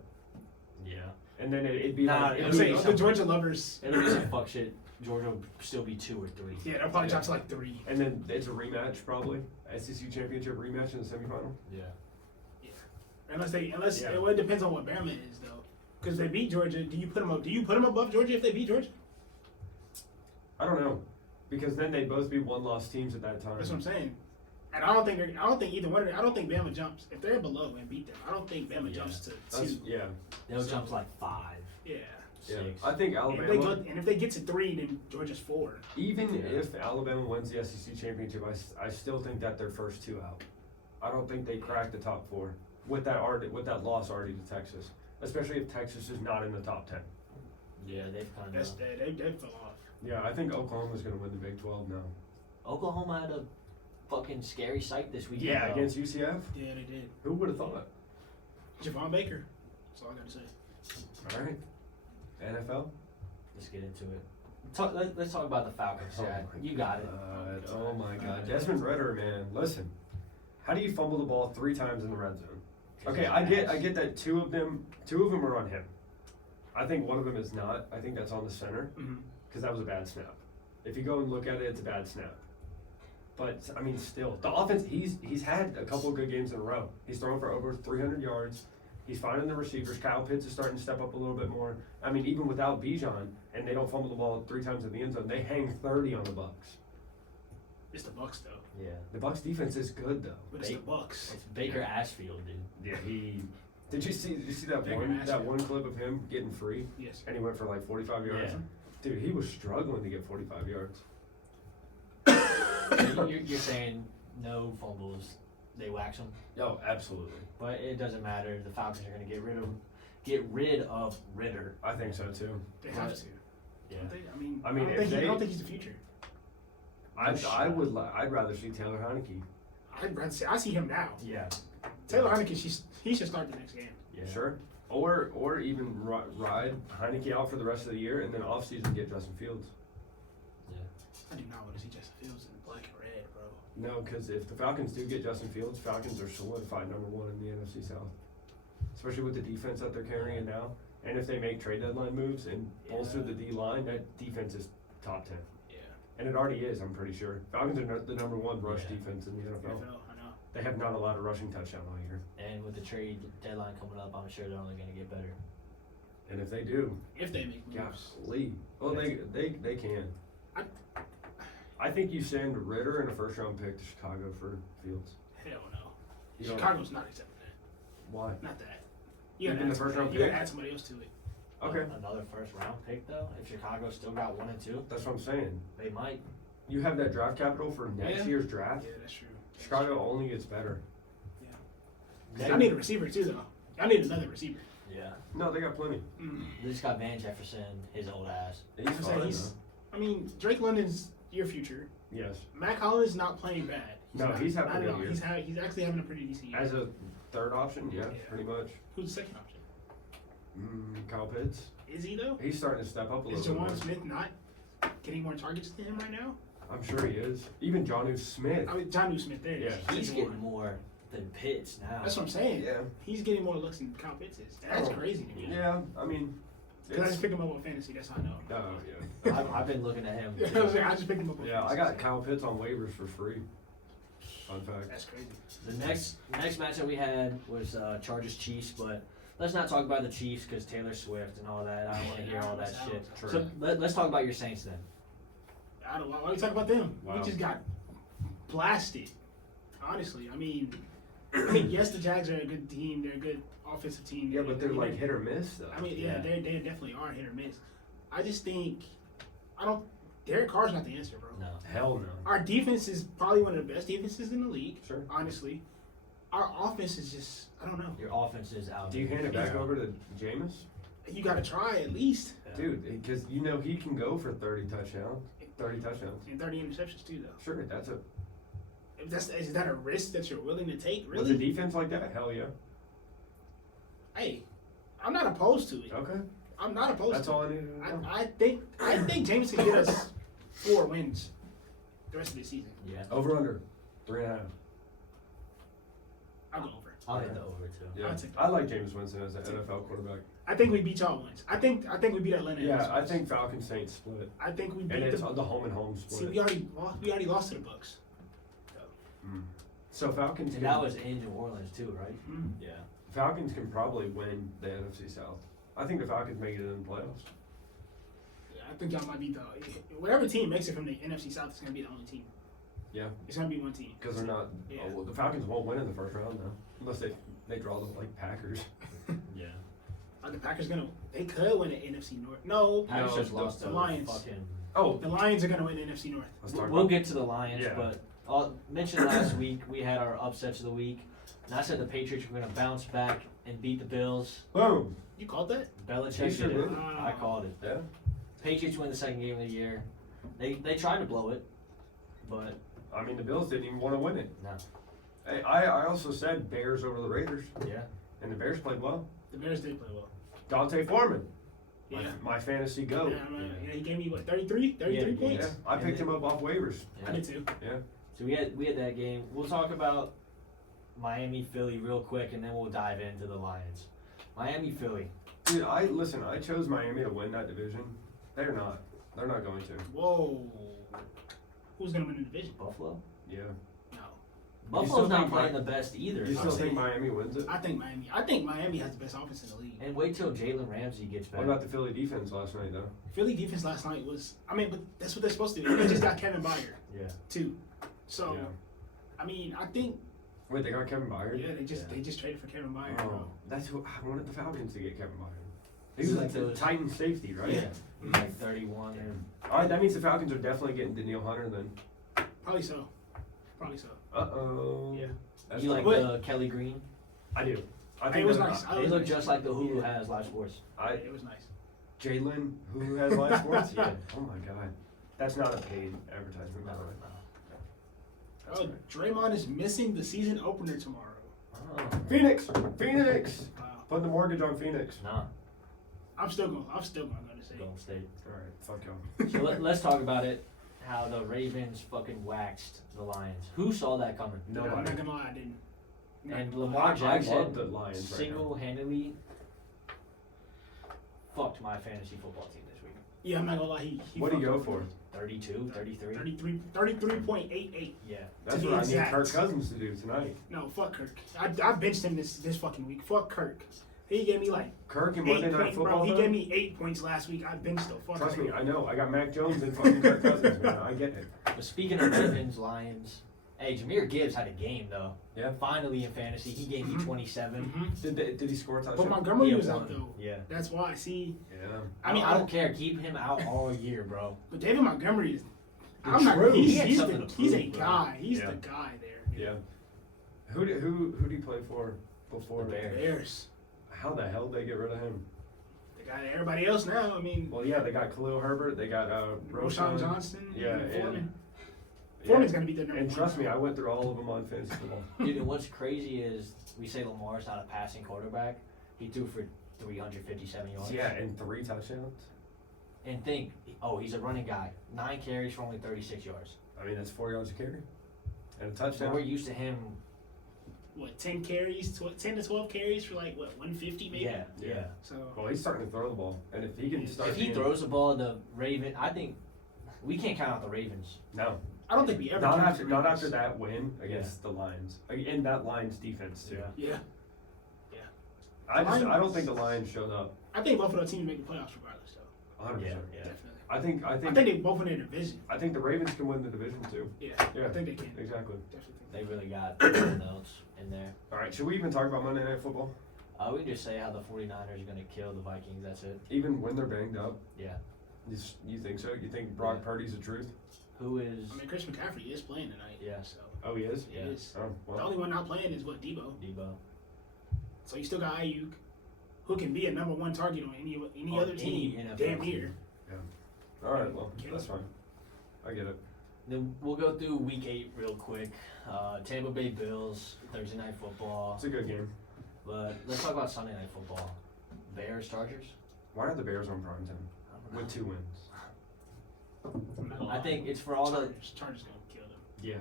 Yeah. and then it'd be Nah, like it'll I would be say some- the Georgia lovers. It'll be some fuck shit. Georgia will still be 2 or 3. Yeah, they'll probably drop to like 3. and then it's a rematch probably, SEC championship rematch in the semifinal. Yeah. Unless Yeah. it depends on what Bama is though. Because they beat Georgia. Do you put them above Georgia if they beat Georgia? I don't know, because then they'd both be one-loss teams at that time. That's what I'm saying. And I don't think either one. I don't think Bama jumps if they're below and beat them. I don't think Bama Yeah. jumps to That's, 2. yeah, They'll jump to like 5, Yeah. yeah. 6. I think And Alabama. if they get to 3, then Georgia's 4. Even Yeah. if Alabama wins the SEC championship, I still think that they're first 2 out. I don't think they crack the top 4 with that loss already to Texas, especially if Texas is not in the top 10. Yeah, they've kind That's of. they fell off. Yeah, I think Oklahoma's going to win the Big 12 now. Oklahoma had a fucking scary sight this weekend. Yeah, though. against UCF. Yeah, they did. Who would have thought? Javon Baker. That's all I gotta say. All right, NFL. Let's get into it. Let's talk about the Falcons, Chad. my You got it. Oh my God, Desmond Ritter, man. Listen, how do you fumble the ball 3 times in the red zone? Okay, I get that two of them are on him. I think one of them is not. I think that's on the center Mm-hmm. because that was a bad snap. If you go and look at it, it's a bad snap. But I mean, still, the offense. He's had a couple of good games in a row. He's thrown for over 300 yards. He's finding the receivers. Kyle Pitts is starting to step up a little bit more. I mean, even without Bijan, and they don't fumble the ball 3 times in the end zone, they hang 30 on the Bucks. It's the Bucks though. Yeah. The Bucks defense is good though. But it's the Bucks. It's Baker Ashfield, dude. Yeah, Did you see that Baker one Mayfield. clip of him getting free, Yes. and he went for like 45 yards? Yeah. Dude, he was struggling to get 45 yards. You're saying no fumbles, they wax them, Oh, absolutely. but it doesn't matter. The Falcons are going to get rid of Ritter. I think so too. They have to. Yeah. I mean, don't if think, I they- don't think he's the future. I'd rather see Taylor Heineke. I see him now. Yeah. Taylor Heineke, he should start the next game. Yeah. Sure. Or even ride Heineke out for the rest of the year, and then offseason get Justin Fields. I do not want to see Justin Fields in black and red, bro. No, because if the Falcons do get Justin Fields, Falcons are solidified number 1 in the NFC South. Especially with the defense that they're carrying now. And if they make trade deadline moves and bolster the D line, that defense is top 10. Yeah. And it already is, I'm pretty sure. Falcons are the number 1 rush Yeah. defense in the NFL. I know. They have not allowed a rushing touchdown all year. And with the trade deadline coming up, I'm sure they're only going to get better. And if they do, If they make moves. golly. Well, they can. I think you send Ritter and a first-round pick to Chicago for Fields. Hell no. You don't- Chicago's not accepting that. Why? Not that. Even the first round You gotta pick? add somebody else to it. Okay, Another first round pick, though? If Chicago still got 1 and 2, that's what I'm saying. they might. You have that draft capital for next Yeah. year's draft. Yeah, that's true. Chicago only gets better. I need a receiver too, though. I need another receiver. Yeah. No, they got plenty. They just got Van Jefferson, his old ass. He's I'm saying fine, he's- I mean, Drake London's your future. though. Yes. Mac Hollins not playing bad. No, not, he's having not a at good all. year. He's actually having a pretty decent year. As a third option, yeah, Yeah. pretty much. Who's the second option? Kyle Pitts. Is he though? He's starting to step up a Is little bit Jawan more. Smith not getting more targets than him right now? I'm sure he is. Even Jonnu Smith. I mean, John Smith there. Yeah. He's getting getting more than Pitts now. That's what I'm saying. Yeah. He's getting more looks than Kyle Pitts is. That's Oh, crazy to me. Yeah, I mean. Because I it's- just picked him up on fantasy. That's how I know. Oh, yeah. I've been looking at him. I was like, I just picked him up on Yeah, fantasy. I got Kyle Pitts on waivers for free. Fun fact. That's crazy. The next matchup we had was Chargers Chiefs, but let's not talk about the Chiefs because Taylor Swift and all that. I don't want to hear all that shit. True. So let's talk about your Saints then. I don't. Why are you talking about them? Wow. We just got blasted. Honestly, I mean, yes, the Jags are a good team. They're a good offensive team. Yeah, but they're like hit or miss, though. I mean, yeah, Yeah. they definitely are hit or miss. I just think Derek Carr's not the answer, bro. No. Hell no. Our defense is probably one of the best defenses in the league. Sure. Honestly, our offense is just, I don't know. Your offense is out. Do you hand it back over to Jameis? You got to try at least. Yeah. Dude, because you know he can go for 30 touchdowns. And 30 interceptions too, though. Sure, that's a Is that a risk that you're willing to take? with a Really? defense like that. Hell yeah. Hey, I'm not opposed to it. Okay, I'm not opposed that's to all it. I needed to know. I think James can get us 4 wins the rest of the season. Yeah. Over under 3.5. I'll go over. I'll hit the over too. Yeah, I'll take I like James Winston as an NFL quarterback. I think we beat y'all once. I think we beat Atlanta. in this Yeah, I once. think Falcons Saints split, I think we beat and it's the. the home and home See, split. we already lost to the Bucks. So Falcons And can, that was in New Orleans too, right? Mhm. Yeah. Falcons can probably win the NFC South. I think the Falcons make it in the playoffs. Yeah, I think y'all might be the whatever team makes it from the NFC South is gonna be the only team. Yeah. It's gonna be one team. Because they're not. Yeah. Oh, well, the Falcons won't win in the first round though, unless they draw the like Packers. Yeah. Are the Packers gonna? They could win the NFC North. No, Packers just the- lost the to Lions. fucking. Oh, the Lions are gonna win the NFC North. let's talk We'll about. get to the Lions, Yeah. but I'll mention last week we had our upsets of the week, and I said the Patriots were going to bounce back and beat the Bills. Boom. You called that? Belichick You sure did it. did. I called it. Yeah. Patriots win the second game of the year. They tried to blow it, but I mean, the Bills didn't even want to win it. no. Hey, I also said Bears over the Raiders, Yeah. and the Bears played well. The Bears did play well. Dante Foreman, Yeah. my fantasy goat. Yeah, yeah, he gave me what 33 Yeah, points. Yeah, I picked him up off waivers. I did too. So we had that game. We'll talk about Miami Philly real quick, and then we'll dive into the Lions. Miami Philly. Dude, I chose Miami to win that division. They're not. They're not going to. Whoa. Who's gonna win the division? Buffalo. Yeah. No, Buffalo's still not think playing the best either. You I'm still think saying- Miami wins it? I think Miami. I think Miami has the best offense in the league. And wait till Jalen Ramsey gets back. What about the Philly defense last night though? Philly defense last night was. I mean, but that's what they're supposed to do. And they just got Kevin Byard Yeah. too. So, Yeah. I mean, I think Wait, they got Kevin Byard? yeah, they just traded for Kevin Byard. Oh, Bro. that's who I wanted the Falcons to get Kevin Byard. He He's was like like the those- Titan safety, right? Yeah. He's like 31. And All right, that means the Falcons are definitely getting Daniil Hunter then. Probably so. Probably so. Uh-oh. Yeah. That's you like tough. the Kelly Green? I do. I Hey, think it was that- nice. They look just like the Hulu has live sports. It was nice. Jalen, who has live sports? Yeah. Oh my God. That's not a paid advertisement. by the way. That's Oh, right. Draymond is missing the season opener tomorrow. Oh. Phoenix! Phoenix! Wow. Putting the mortgage on Phoenix. Nah, I'm still going to go to say. Golden State. All right, fuck y'all. So let's talk about it. How the Ravens fucking waxed the Lions. Who saw that coming? I'm Nobody. not gonna lie, I didn't. And I Lamar love Jackson the Lions right now. single-handedly fucked my fantasy football team this week. Yeah, I'm not gonna lie. He What do you fucked go up. for? 32, 33. 33.88. Yeah. That's be what I need exact. Kirk Cousins to do tonight. No, fuck Kirk. I benched him this fucking week. Fuck Kirk. He gave me like Kirk and 8 Monday Night points, bro. Football. He though? gave me 8 points last week. I benched the fuck. Trust out me, of I him. know. I got Mac Jones and fucking Kirk Cousins, man. I get it. But speaking of Ravens, Lions, hey, Jahmyr Gibbs had a game though. Yeah. Finally in fantasy, he gave me Mhm. 27. Mhm. Did he score a But touchdown? Montgomery He was had out one. though. Yeah. That's why. See, Yeah. I mean, I don't care. Keep him out all year, bro. But David Montgomery is. The I'm not. truth. He's, He had he's, something the, to he's a prove, bro. guy. He's Yeah. the guy there. Yeah. Who do you play for before? The Bears. Bears. How the hell did they get rid of him? The guy that everybody else now. I mean, Well, yeah, they got Khalil Herbert. They got Roshan Johnson. Yeah, and Foreman. Yeah. Foreman's gonna be the number And one. trust me, I went through all of them on fantasy football. Dude, and what's crazy is we say Lamar's not a passing quarterback. He threw for 357 yards. Yeah, and 3 touchdowns. And think, oh, he's a running guy. 9 carries for only 36 yards. I mean, that's 4 yards a carry and a So we're touchdown. used to him. What 10 carries? 10 to 12 carries for like what 150 maybe. Yeah, Yeah. yeah. So Well, he's starting to throw the ball, and if he can start, If he being- throws the ball, the Raven, I think we can't count out the Ravens. no, I don't think we ever. not counted after the not Ravens. after that win against the Lions, and that Lions defense too. Yeah, I don't Lions- think the Lions showed up I think both of those teams make the playoffs regardless. Though 100%. Yeah. definitely. I think I think they both win their division. I think the Ravens can win the division too. Yeah, Yeah. I think they can. Exactly. Definitely. They really got something else in there. All right, should we even talk about Monday Night Football? We can just say how the 49ers are going to kill the Vikings. That's it. Even when they're banged up, Yeah. you think so? You think Brock Purdy's the truth? who is I mean, Chris McCaffrey is playing tonight. Yeah. So Oh, he is? he Yeah. is. Oh, The well. only one not playing is what Debo. Debo? So you still got Ayuk, who can be a number one target on any On other any team. NFL Damn team. near. All right, well, that's fine. I get it. Then we'll go through week 8 real quick. Tampa Bay Bills, Thursday night football. It's a good game. But let's talk about Sunday night football. Bears, Chargers? Why are the Bears on prime time I don't know. with 2 wins? I'm not gonna I lie. think it's for all the. Chargers gonna kill them. Yeah.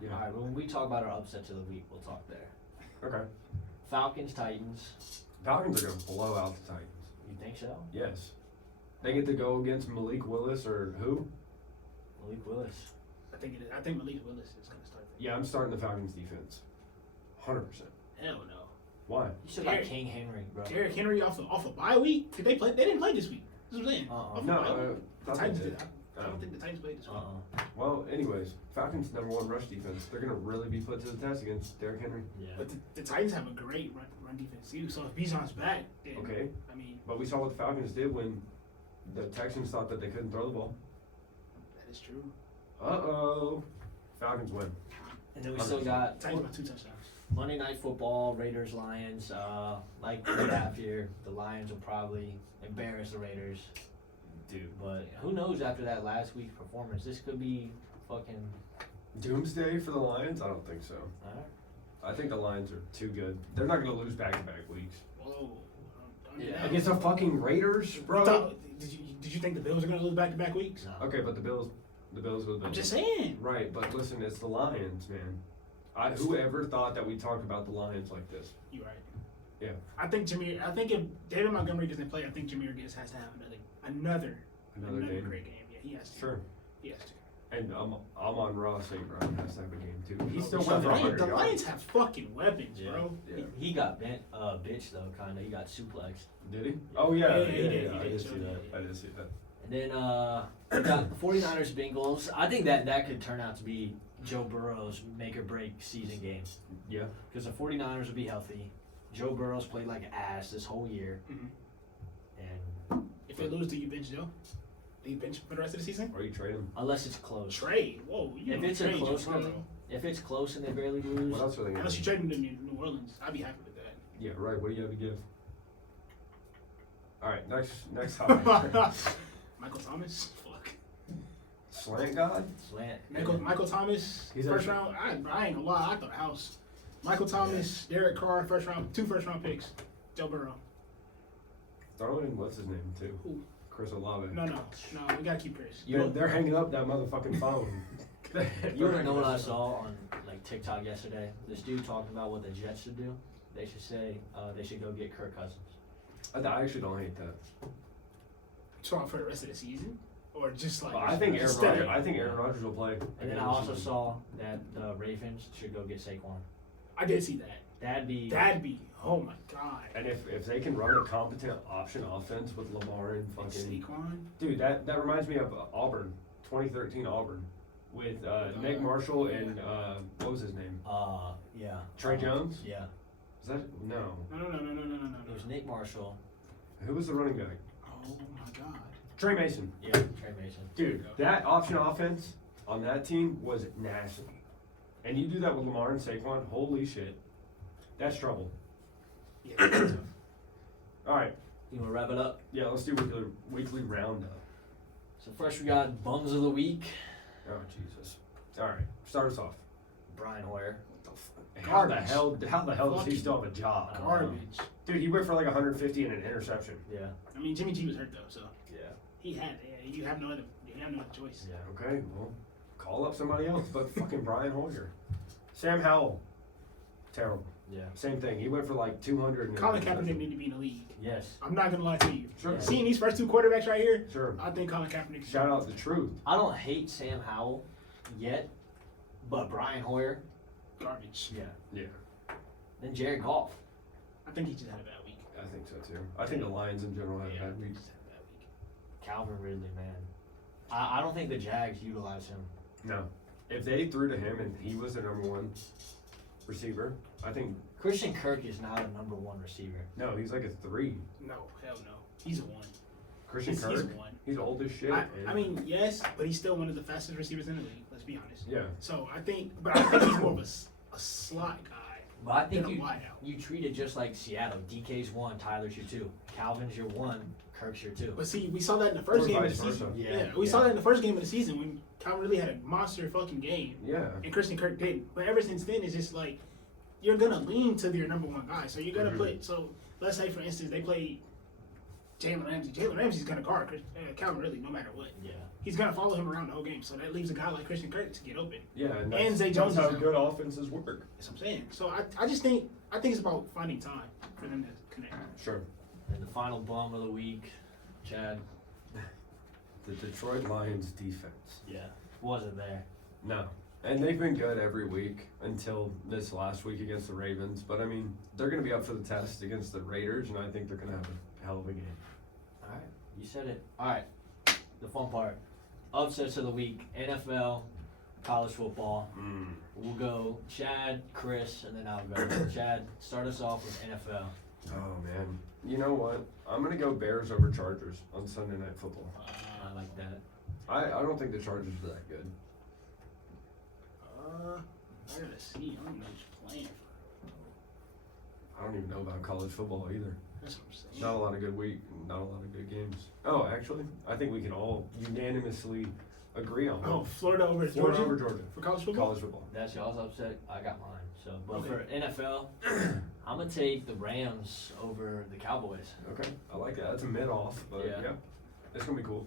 Yeah. Alright, when we talk about our upsets of the week, we'll talk there. Okay. Falcons, Titans. Falcons are going to blow out the Titans. You think so? Yes. They get to go against Malik Willis or who? Malik Willis. I think it is. I think Malik Willis is gonna start. Yeah, I'm starting the Falcons defense. 100%. Hell no. Why? You still got Derrick- King Henry, bro. Derrick Henry off a bye week. Did they play? They didn't play this week. That's what I'm saying. Uh-uh. Off No, a bye week. The thought they Titans did. did. I don't think the Titans played this week. Well, anyways, Falcons number 1 rush defense. They're going to really be put to the test against Derrick Henry. Yeah. But the Titans have a great run defense too. So if Bijan's back, then Okay. I mean But we saw what the Falcons did when the Texans thought that they couldn't throw the ball. that is true. Uh-oh. Falcons win. And then we still got Titans by 2 touchdowns. Monday Night Football, Raiders, Lions. Like we have here, the Lions will probably embarrass the Raiders. Dude. But who knows after that last week's performance? This could be fucking. Doomsday for the Lions? I don't think so. I think the Lions are too good. They're not going to lose back-to-back weeks. Whoa. Don't do Yeah. that. Against the fucking Raiders, bro. Did you think the Bills are gonna lose back-to-back weeks? No. Okay, but the Bills will. I'm just saying. Right, but listen, it's the Lions, man. Whoever thought that we talked about the Lions like this? You're right. Yeah. I think if David Montgomery doesn't play, I think Jameer Gibbs has to have another Another game. great game. Yeah, he has to. Sure. He has to. And Amon Ross St. Brown has to have a game too. He Oh, still the went for Lions- 100 The yards. Lions have fucking weapons, Yeah. bro. Yeah. He got bitch though, kinda. He got suplexed. Did he? Oh yeah, Yeah, he did, I he did did, see so, that. yeah. I did see that. And then we got 49ers Bengals. I think that could turn out to be Joe Burrow's make or break season game. Yeah. Because the 49ers will be healthy. Joe Burrow's played like ass this whole year. Mhm. And If they lose, do you bench Joe? Do you bench for the rest of the season? Or you trade him. unless it's close. Trade. Whoa. You If don't it's a trade Joe close Burrow. game, if it's close and they barely lose, What else are they gonna Unless you do? trade him to New Orleans, I'd be happy with that. Yeah, right. What do you have to give? All right, next topic. Michael Thomas. Fuck. Slant God. slant. Michael Thomas. He's First actually- round. I ain't gonna lie. I thought house. Michael Thomas, Derek Carr, two first round picks. Joe Burrow. Throw in what's his name too? Who? Chris Olave. No. We gotta keep Chris. They're hanging up that motherfucking phone. You wanna know what I saw on like TikTok yesterday? This dude talking about what the Jets should do. They should say they should go get Kirk Cousins. I actually don't hate that. So for the rest of the season, or just like. I think Aaron instead of- Rodgers. I think Aaron Rodgers will play. And then I also saw that the Ravens should go get Saquon. I did see that. That'd be Oh my god. And if they can run a competent option offense with Lamar and fucking Saquon. dude, that reminds me of Auburn, 2013 Auburn, with Nick Marshall and what was his name? yeah. Trey Jones? Yeah. Is that no? No. It was Nick Marshall. Who was the running back? Oh my god. Trey Mason. Yeah, Trey Mason. Dude, that option offense on that team was nasty. And you do that with Lamar and Saquon, holy shit. That's trouble. Yeah. that's tough. All right, You wanna wrap it up? yeah, let's do weekly roundup. So first we got bums of the week. Oh Jesus! All right, start us off. Brian Hoyer. How the Garbage. hell does he Fucking still have a job? Garbage. Dude, he went for like 150 and an interception. Yeah. I mean, Jimmy G was hurt though, so Yeah. he had. Yeah, you have no other choice. Yeah. Okay, well, call up somebody else, but fucking Brian Hoyer. Sam Howell, terrible. Yeah. Same thing. He went for like 200. And Colin Kaepernick need to be in the league. Yes. I'm not gonna lie to you. Sure. Seeing these first two quarterbacks right here, Sure. I think Colin Kaepernick. Shout out the truth. I don't hate Sam Howell yet, but Brian Hoyer. Garbage. Yeah. Yeah, Then Jared Goff. I think he just had a bad week. I think so too. I think the Lions in general have Yeah, bad he weeks. just had a bad week. Calvin Ridley, man. I don't think the Jags utilize him. No, if they threw to him and he was the number one receiver, I think Christian Kirk is not a number one receiver. no, he's like a 3. No, hell no. He's a one. Christian He's Kirk, one. he's old as shit. I and- mean, yes, but he's still one of the fastest receivers in the league. Let's be honest. yeah. So I think he's more of a slot guy But I than think a you wideout. treat it just like Seattle. DK's 1, Tyler's your 2. Calvin's your 1, Kirk's your 2. But see, we saw that in the first Or game of vice the season. versa. Yeah, we saw that in the first game of the season when Calvin really had a monster fucking game, Yeah. and Christian Kirk didn't. But ever since then, it's just like you're gonna lean to your number one guy. So you're gonna Mhm. put. So let's say, for instance, they play Jalen Ramsey. Jalen Ramsey's gonna guard Calvin really no matter what. Yeah. He's gonna follow him around the whole game. So that leaves a guy like Christian Kirk to get open. Yeah, and And Zay that's Jones how is out. good offenses work. That's what I'm saying. So I just think it's about finding time for them to connect. Sure. And the final bum of the week, Chad. The Detroit Lions defense. Yeah. Wasn't there. No. And they've been good every week until this last week against the Ravens. But I mean, they're going to be up for the test against the Raiders, and I think they're going to have a hell of a game. All right. You said it. All right. The fun part. Upsets of the week. NFL, college football. We'll go Chad, Chris, and then I'll go. Chad, start us off with NFL. Oh, man. You know what? I'm going to go Bears over Chargers on Sunday Night Football. I like that. I don't think the Chargers are that good. I gotta see. I don't know who's playing for. I don't even know about college football either. That's what I'm saying. Not a lot of good week, not a lot of good games. Oh, actually, I think we can all unanimously agree on Oh, one. Florida over Florida Georgia over Georgia. for college football. College football. That's y'all's upset. I got mine. So, but Okay. for NFL, I'm gonna take the Rams over the Cowboys. Okay, I like that. That's a mid-off, but Yeah. yeah, it's gonna be cool.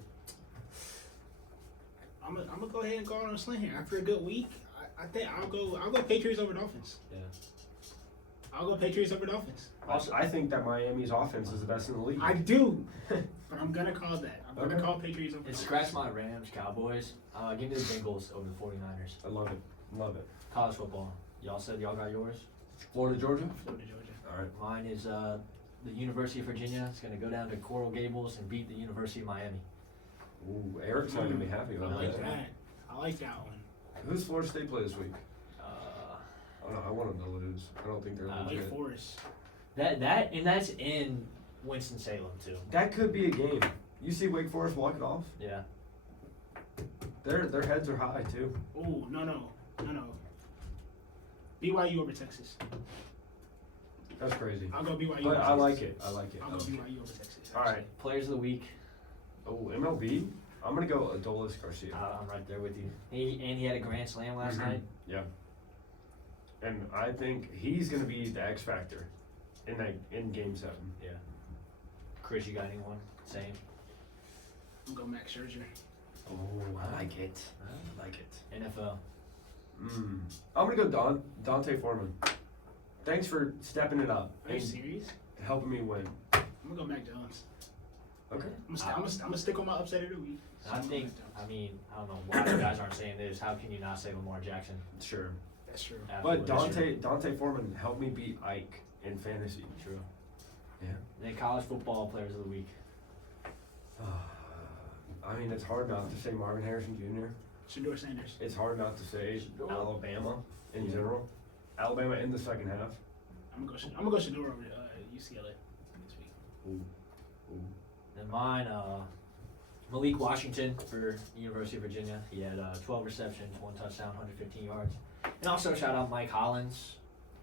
I'm gonna go ahead and go on a slant here. After a good week, I think I'll go Patriots over Dolphins. Yeah. I'll go Patriots over Dolphins. Also, I think that Miami's offense is the best in the league. I do, but I'm gonna call that. I'm gonna Okay. call Patriots over And Dolphins. scratch my Rams, Cowboys. Give me the Bengals over the 49ers. I love it. Love it. College football. Y'all said y'all got yours. Florida, Georgia. Florida, Georgia. All right. Mine is the University of Virginia. It's gonna go down to Coral Gables and beat the University of Miami. Ooh, Eric's not gonna be happy I about like that. that. I like that one. Who's Florida State play this week? Uh, I don't know. I want them to lose. I don't think they're I Wake legit. Forest. that's in Winston Salem too. That could be a game. You see Wake Forest walk it off. Yeah. Their heads are high too. Oh no. BYU over Texas. That's crazy. I'll go BYU. But over I like Texas. it. I like it. I'll I go like it. BYU over Texas. All right. Players of the week. Oh, MLB. I'm gonna go Adolis Garcia. I'm right there with you. He had a grand slam last Mhm. night. Yeah. And I think he's gonna be the X factor in Game 7. Yeah. Chris, you got anyone? Same. I'm gonna go Max Scherzer. Oh, I like it. I like it. NFL. I'm gonna go Dante Foreman. Thanks for stepping it up Are you and serious? helping me win. I'm gonna go Mac Jones. Okay. I'm gonna stick on my upset of the week. So I I'm gonna go think. Mac Jones. I mean, I don't know why you guys aren't saying this. How can you not say Lamar Jackson? Sure. That's true. But Absolutely Dante Foreman helped me beat Ike in fantasy. true. Yeah. And then college football players of the week. I mean, it's hard not to say Marvin Harrison Jr. Shador Sanders. It's hard not to say Shador. Alabama in Yeah. general. Alabama in the second half. I'm gonna go Shador over UCLA this week. Ooh. And mine, Malik Washington for University of Virginia. He had 12 receptions, 1 touchdown, 115 yards. And also shout out Mike Hollins,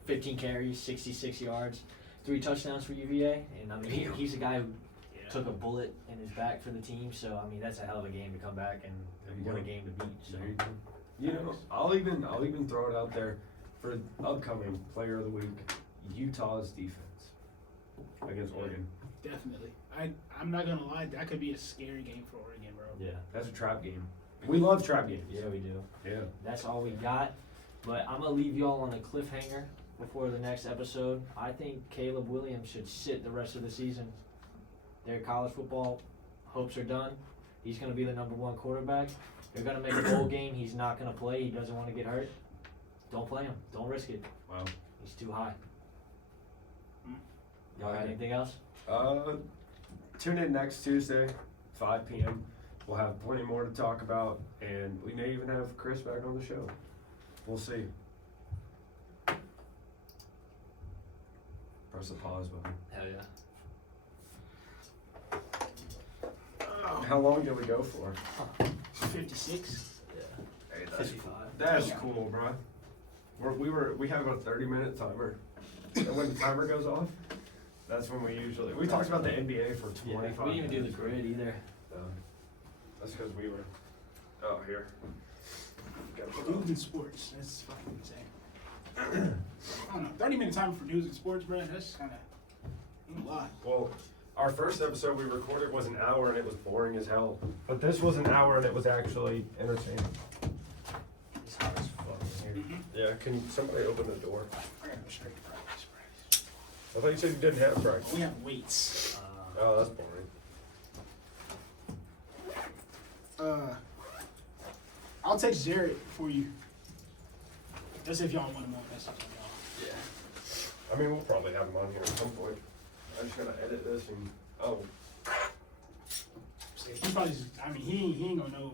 15 carries, 66 yards, 3 touchdowns for UVA. And I mean, Damn. he's a guy who Yeah. took a bullet in his back for the team. So I mean, that's a hell of a game to come back There and you win a go. game to beat. So There you go. You know, I'll even throw it out there for upcoming player of the week, Utah's defense against Oregon. Definitely. I'm not gonna lie. That could be a scary game for Oregon, bro. yeah, That's a trap game. We love trap games. yeah, we do. Yeah. That's all we got. But I'm gonna leave y'all on a cliffhanger before the next episode. I think Caleb Williams should sit the rest of the season. Their college football hopes are done. He's gonna be the #1 quarterback. They're gonna make a bowl game. He's not gonna play. He doesn't want to get hurt. Don't play him. Don't risk it. Wow. He's too high. Mm. Y'all got anything else? Tune in next Tuesday, 5 p.m. We'll have plenty more to talk about, and we may even have Chris back on the show. We'll see. Press the pause button. Hell yeah. How long did we go for? 56. Hey, 55. That's cool, bro. We have a 30-minute timer, and when the timer goes off, that's when we talked about the NBA for Yeah, 25. we didn't even do the minutes. grid either. That's because we were. Oh, here. Gotta put News and sports. That's fucking insane. I don't know. 30-minute time for news and sports, bro. That's kind of a lot. Well, our first episode we recorded was an hour and it was boring as hell. But this was an hour and it was actually entertaining. It's hot as fuck in here. Yeah, can somebody open the door? I gotta go straight to practice, bro. I thought you said you didn't have practice. We have weights. Oh, that's boring. I'll text Jared for you. That's if y'all want him on message on y'all. Yeah. I mean, we'll probably have him on here at some point. I just gotta edit this and, oh. He probably just, I mean, he ain't gonna know